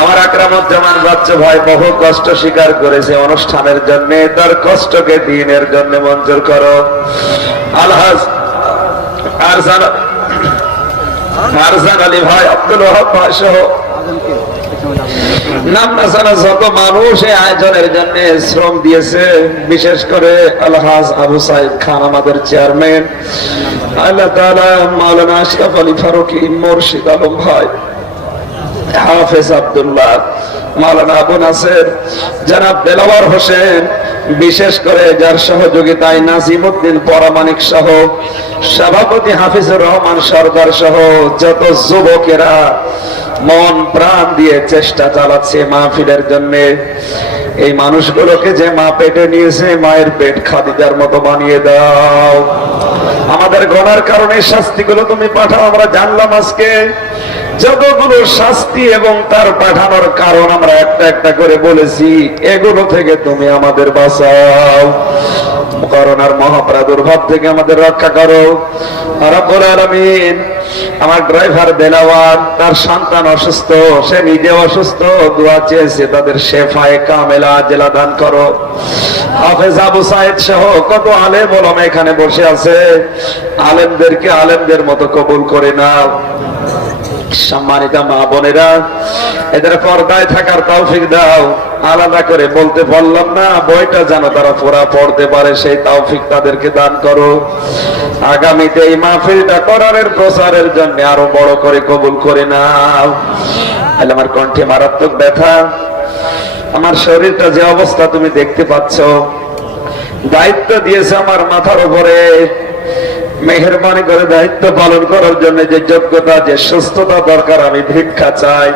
আমার আকরামুজ্জামান বাচ্চা ভাই বহু কষ্ট স্বীকার করেছে অনুষ্ঠানের জন্য, তার কষ্টকে দিনের জন্য মঞ্জুর করো। আলহাজ আরজান আলী ভাই, আব্দুল ওয়াহাব ভাই সহ নাম না জানা যত মানুষ এই আয়োজনের জন্য শ্রম দিয়েছে, বিশেষ করে আলহাজ আবু সাইদ খান আমাদের চেয়ারম্যান, আল্লাহ তাআলা মাওলানা আশরাফ আলী ফারুকী, মুর্শিদ আলম ভাই, হাফেজ আব্দুল্লাহ, মাওলানা আবু নাসের, জনাব দেলাওয়ার হোসেন, বিশেষ করে যার সহযোগিতায় নাজিমউদ্দিন পরামানিক সহ সভাপতি হাফিজুর রহমান সরদার সহ যত যুবকেরা মন প্রাণ দিয়ে চেষ্টা চালাচ্ছে মাহফিলের জন্য। এই মানুষগুলোকে যে মা পেটে নিয়েছে, মায়ের পেট খাদিজার মতো বানিয়ে দাও। আমাদের গুনার কারণে শাস্তিগুলো তুমি পাঠাও। আমরা জানলাম আজকে যতগুলো শাস্তি এবং তার পাঠানোর কারণ আমরা একটা একটা করে বলেছি, এগুলো থেকে তুমি আমাদের বাঁচাও। করোনার মহাপ্রাদুর্ভাব থেকে আমাদের রক্ষা করো রব্বুল আলামিন। আমার ড্রাইভার দেলাওয়ার, তার সন্তান অসুস্থ, সে নিজে অসুস্থ, দোয়া চেয়েছে, তাদের শেফায়ে কামেলা জেলা দান করো। হাফেজ আবু সাইদ সহ কত আলেম ওলামা এখানে বসে আছে, আলেমদেরকে আলেমদের মতো কবুল করে নাও। সম্মানিতা মা বোনেরা, এদের পর্দায় থাকার তৌফিক দাও। আলাদা করে বলতে পারলাম না, বইটা যেন তারা পুরা পড়তে পারে, সেই তৌফিক তাদেরকে দান করো। আগামীতে এই মাহফিলটা কোরআনের প্রচারের জন্য আরো বড় করে কবুল করে নাও। আমার কণ্ঠে মারাত্মক ব্যথা, আমার শরীরটা যে অবস্থা তুমি দেখতে পাচ্ছ। দায়িত্ব দিয়েছে আমার মাথার উপরে, মেহেরবানি করে দায়িত্ব পালন করার জন্য যে যোগ্যতা, যে সুস্থতা দরকার, আমি ভিক্ষা চাই।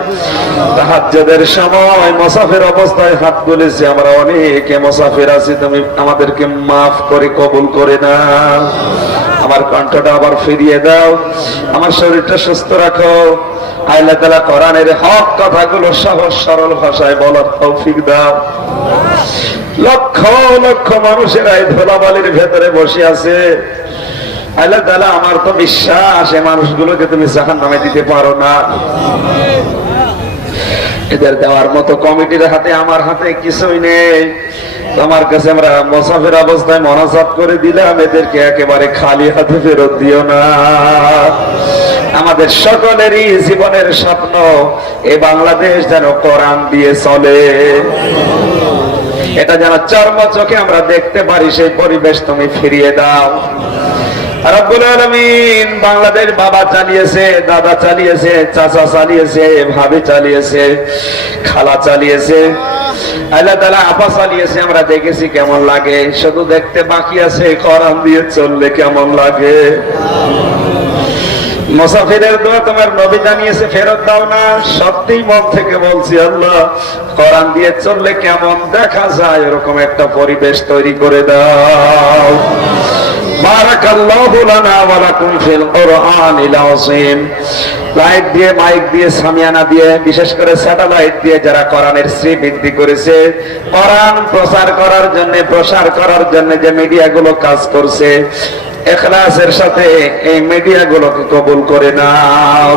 তাহাজ্জুদের সময় মুসাফির অবস্থায় হাত তুলেছি, আমরা অনেকে মুসাফির আছি, তুমি আমাদেরকে মাফ করে কবুল করে নাও। আমার কণ্ঠটা আবার ফিরিয়ে দাও, আমার শরীরটা সুস্থ রাখো। আল্লাহ তাআলা কোরআনের হক কথাগুলো সহজ সরল ভাষায় বলার তৌফিক দাও। লক্ষ লক্ষ মানুষেরা এই ধুলাবালির ভেতরে বসে আছে। আল্লাহ তাআলা, আমার তো বিশ্বাস এই মানুষগুলোকে তুমি জাহান্নামে দিতে পারো না। এদের দেওয়ার মতো কমিটির হাতে, আমার হাতে কিছুই নেই। তোমার কাছে আমরা মুসাফির অবস্থায় মোনাজাত করে দিলাম, এদেরকে একেবারে খালি হাতে ফেরত দিও না। আমাদের সকলেরই জীবনের স্বপ্ন এই বাংলাদেশ যেন কোরআন দিয়ে চলে, এটা যেন চর্ম চোখে আমরা দেখতে পারি, সেই পরিবেশ তুমি ফিরিয়ে দাও রব্বুল আলামিন। বাংলাদেশ বাবা চালিয়েছে, দাদা চালিয়েছে, চাচা চালিয়েছে, ভাবি চালিয়েছে, খালা চালিয়েছে, আল্লাহ তাআলা আপা চালিয়েছে, আমরা দেখেছি কেমন লাগে। শুধু দেখতে বাকি আছে কোরআন দিয়ে চললে কেমন লাগে। মুসাফিরের দোয়া তোমার নবী জানিয়েছে, ফেরত দাও না। সত্যি মন থেকে বলছি, আল্লাহ কোরআন দিয়ে চললে কেমন দেখা যায় এরকম একটা পরিবেশ তৈরি করে দাও। বারাকাল্লাহু লানা ওয়া লাকুম ফিল কোরআনিল আযীম। লাইট দিয়ে, মাইক দিয়ে, সামিয়ানা দিয়ে, বিশেষ করে স্যাটেলাইট দিয়ে যারা কোরআনের শ্রীবৃদ্ধি করেছে, কোরআন প্রচার করার জন্য, প্রসার করার জন্য যে মিডিয়াগুলো কাজ করছে, ইখলাসের সাথে এই মিডিয়াগুলোকে কবুল করে নাও।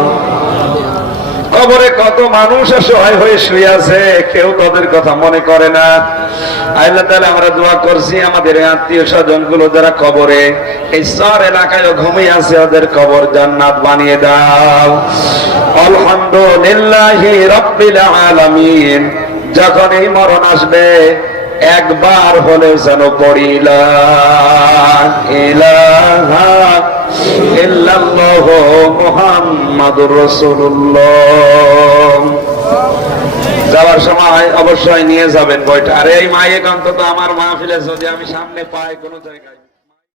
কবরে কত মানুষ অসহায় হয়ে শুয়ে আছে, কেউ তাদের কথা মনে করে না। আল্লাহ তাআলা, আমরা দোয়া করছি আমাদের আত্মীয় স্বজন গুলো যারা কবরে, এই শহর এলাকায় ঘুমিয়ে আছে, ওদের কবর জান্নাত বানিয়ে দাও। আলহামদুলিল্লাহি রাব্বিল আলামিন। যখন এই মরণ আসবে, একবার হলেও যেন পড়ি লা ইলাহা ইল্লাল্লাহু মুহাম্মাদুর রাসূলুল্লাহ। যাওয়ার সময় অবশ্যই নিয়ে যাবেন বইটা। আর এই মাইক অন্তত আমার মাহফিলে যদি আমি সামনে পাই কোনো জায়গায়।